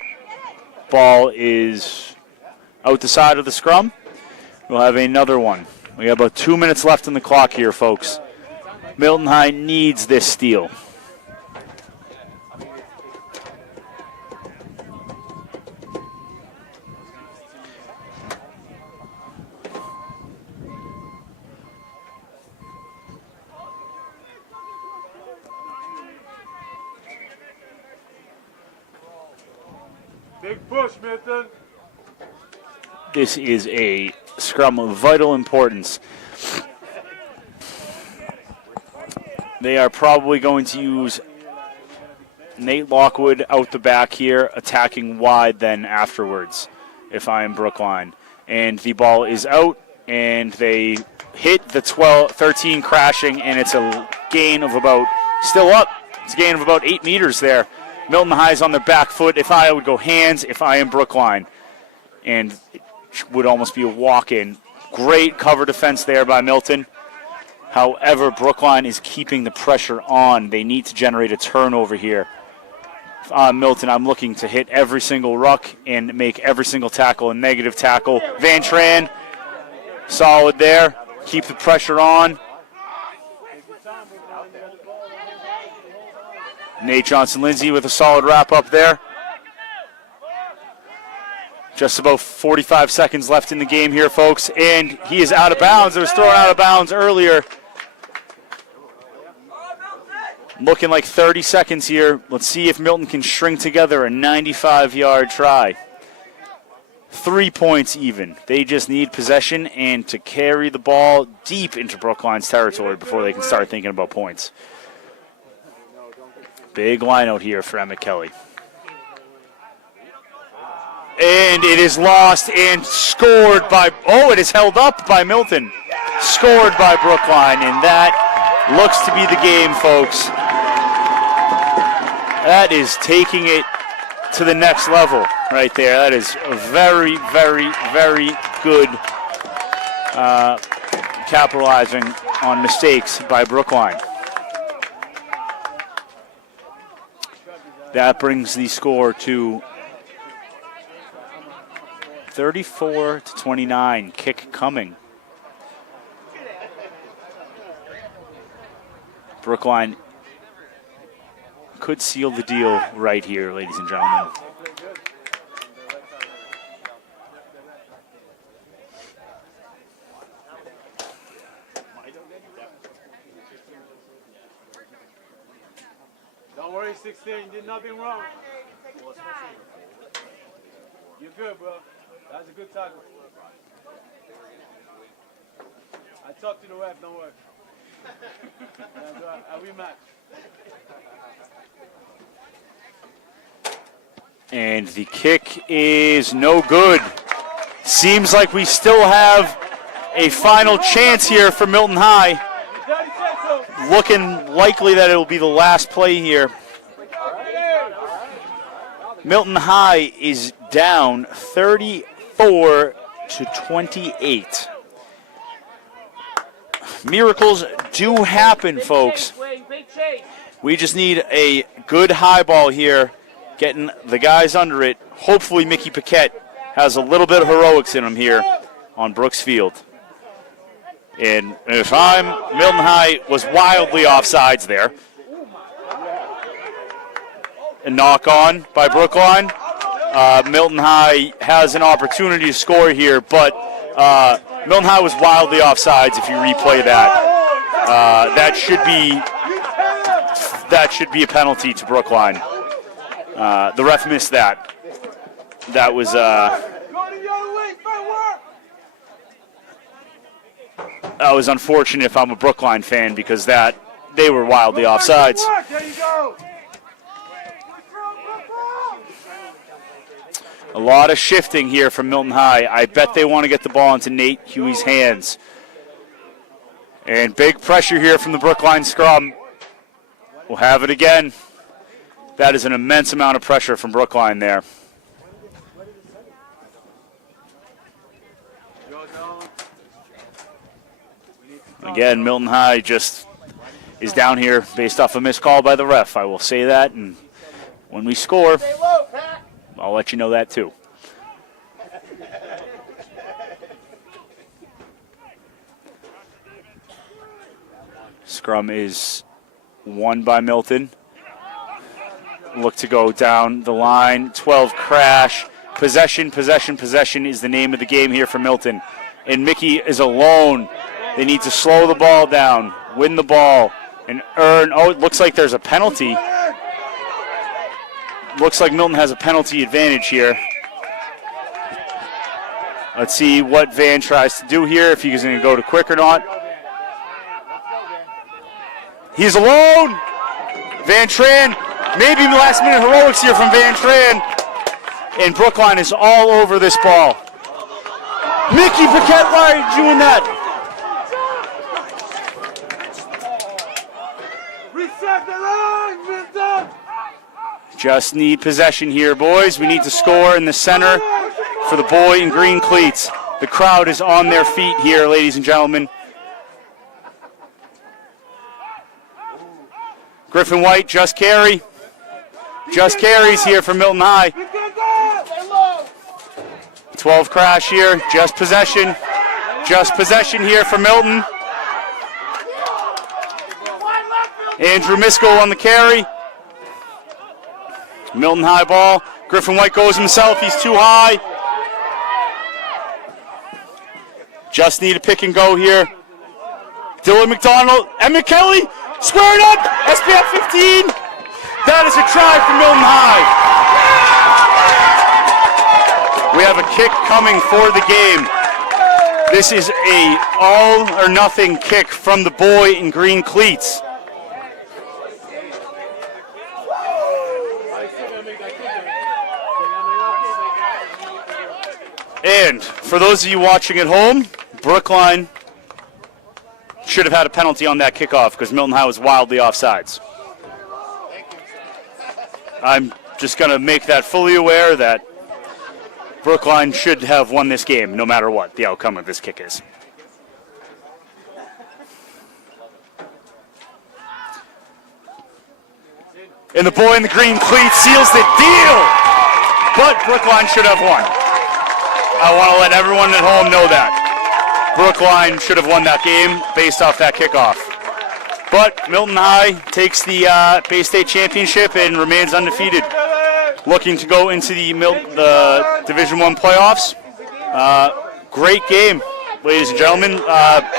ball is out the side of the scrum. We'll have another one. We have about 2 minutes left on the clock here, folks. Milton High needs this steal. Big push, Milton. This is a scrum of vital importance. They are probably going to use Nate Lockwood out the back here, attacking wide then afterwards, if I am Brookline. And the ball is out, and they hit the 13 crashing, and it's a gain of about, still up, it's a gain of about 8 meters there. Milton High is on their back foot. If I would go hands, if I am Brookline. And it would almost be a walk-in. Great cover defense there by Milton. However, Brookline is keeping the pressure on. They need to generate a turnover here. If I'm Milton, I'm looking to hit every single ruck and make every single tackle a negative tackle. Van Tran, solid there. Keep the pressure on. Nate Johnson-Lindsay with a solid wrap-up there. Just about 45 seconds left in the game here, folks. And he is out of bounds. It was thrown out of bounds earlier. Looking like 30 seconds here. Let's see if Milton can string together a 95-yard try. 3 points even. They just need possession and to carry the ball deep into Brookline's territory before they can start thinking about points. Big line out here for Emmett Kelly. And it is lost and scored by, it is held up by Milton. Scored by Brookline, and that looks to be the game, folks. That is taking it to the next level right there. That is a very, very, very good capitalizing on mistakes by Brookline. That brings the score to 34-29. Kick coming. Brookline could seal the deal right here, ladies and gentlemen. Don't worry, 16. You did nothing wrong. You're good, bro. That was a good tackle. I talked to the ref, don't worry. I rematch. And the kick is no good. Seems like we still have a final chance here for Milton High. Looking likely that it will be the last play here. Milton High is down 34-28. Miracles do happen, folks. We just need a good high ball here, getting the guys under it. Hopefully Mickey Paquette has a little bit of heroics in him here on Brooks Field. And if I'm Milton High was wildly offsides there. A knock on by Brookline. Milton High has an opportunity to score here, but Milton High was wildly offsides if you replay that. That should be that should be a penalty to Brookline. The ref missed that. That was unfortunate if I'm a Brookline fan, because they were wildly offsides. A lot of shifting here from Milton High. I bet they want to get the ball into Nate Huey's hands. And big pressure here from the Brookline scrum. We'll have it again. That is an immense amount of pressure from Brookline there. Again, Milton High just is down here based off a missed call by the ref. I will say that, and when we score, I'll let you know that too. Scrum is won by Milton. Look to go down the line. 12 crash. Possession, possession, possession is the name of the game here for Milton. And Mickey is alone. They need to slow the ball down, win the ball, and earn. Oh, it looks like there's a penalty. Looks like Milton has a penalty advantage here. Let's see what Van tries to do here, if he's going to go to quick or not. He's alone. Van Tran, maybe last minute heroics here from Van Tran. And Brookline is all over this ball. Mickey Paquette, why are you doing that? Reset the line, Milton! Just need possession here, boys. We need to score in the center for the boy in green cleats. The crowd is on their feet here, ladies and gentlemen. Griffin White, just carry. Just carries here for Milton High. 12 crash here, just possession. Just possession here for Milton. Andrew Miskell on the carry. Milton High ball. Griffin White goes himself, he's too high. Just need a pick and go here. Dylan McDonald, Emmett Kelly, squared up, SPF 15. That is a try for Milton High. We have a kick coming for the game. This is a all or nothing kick from the boy in green cleats. And for those of you watching at home, Brookline should have had a penalty on that kickoff because Milton High was wildly offsides. I'm just going to make that fully aware that Brookline should have won this game no matter what the outcome of this kick is. And the boy in the green cleat seals the deal, but Brookline should have won. I want to let everyone at home know that. Brookline should have won that game based off that kickoff. But Milton High takes the Bay State Championship and remains undefeated. Looking to go into the Division I playoffs. Great game, ladies and gentlemen.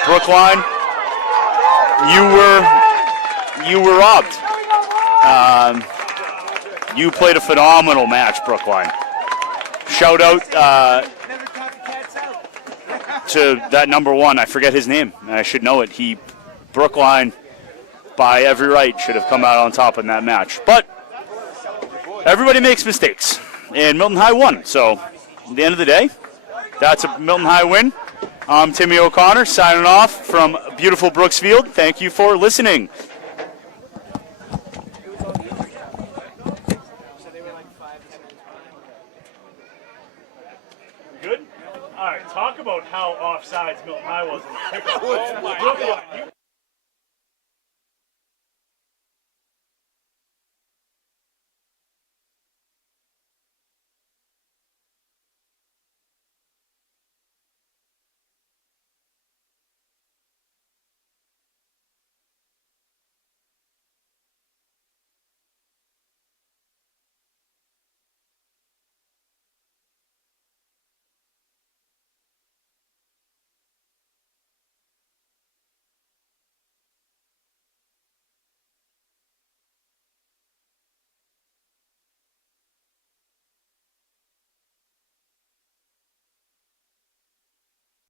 Brookline, you were robbed. You played a phenomenal match, Brookline. Shout out to that number one. I forget his name. I should know it. Brookline, by every right, should have come out on top in that match. But everybody makes mistakes, and Milton High won. So, at the end of the day, that's a Milton High win. I'm Timmy O'Connor, signing off from beautiful Brooksfield. Thank you for listening. Good? All right, talk about how offsides Milton High was in the kickoff.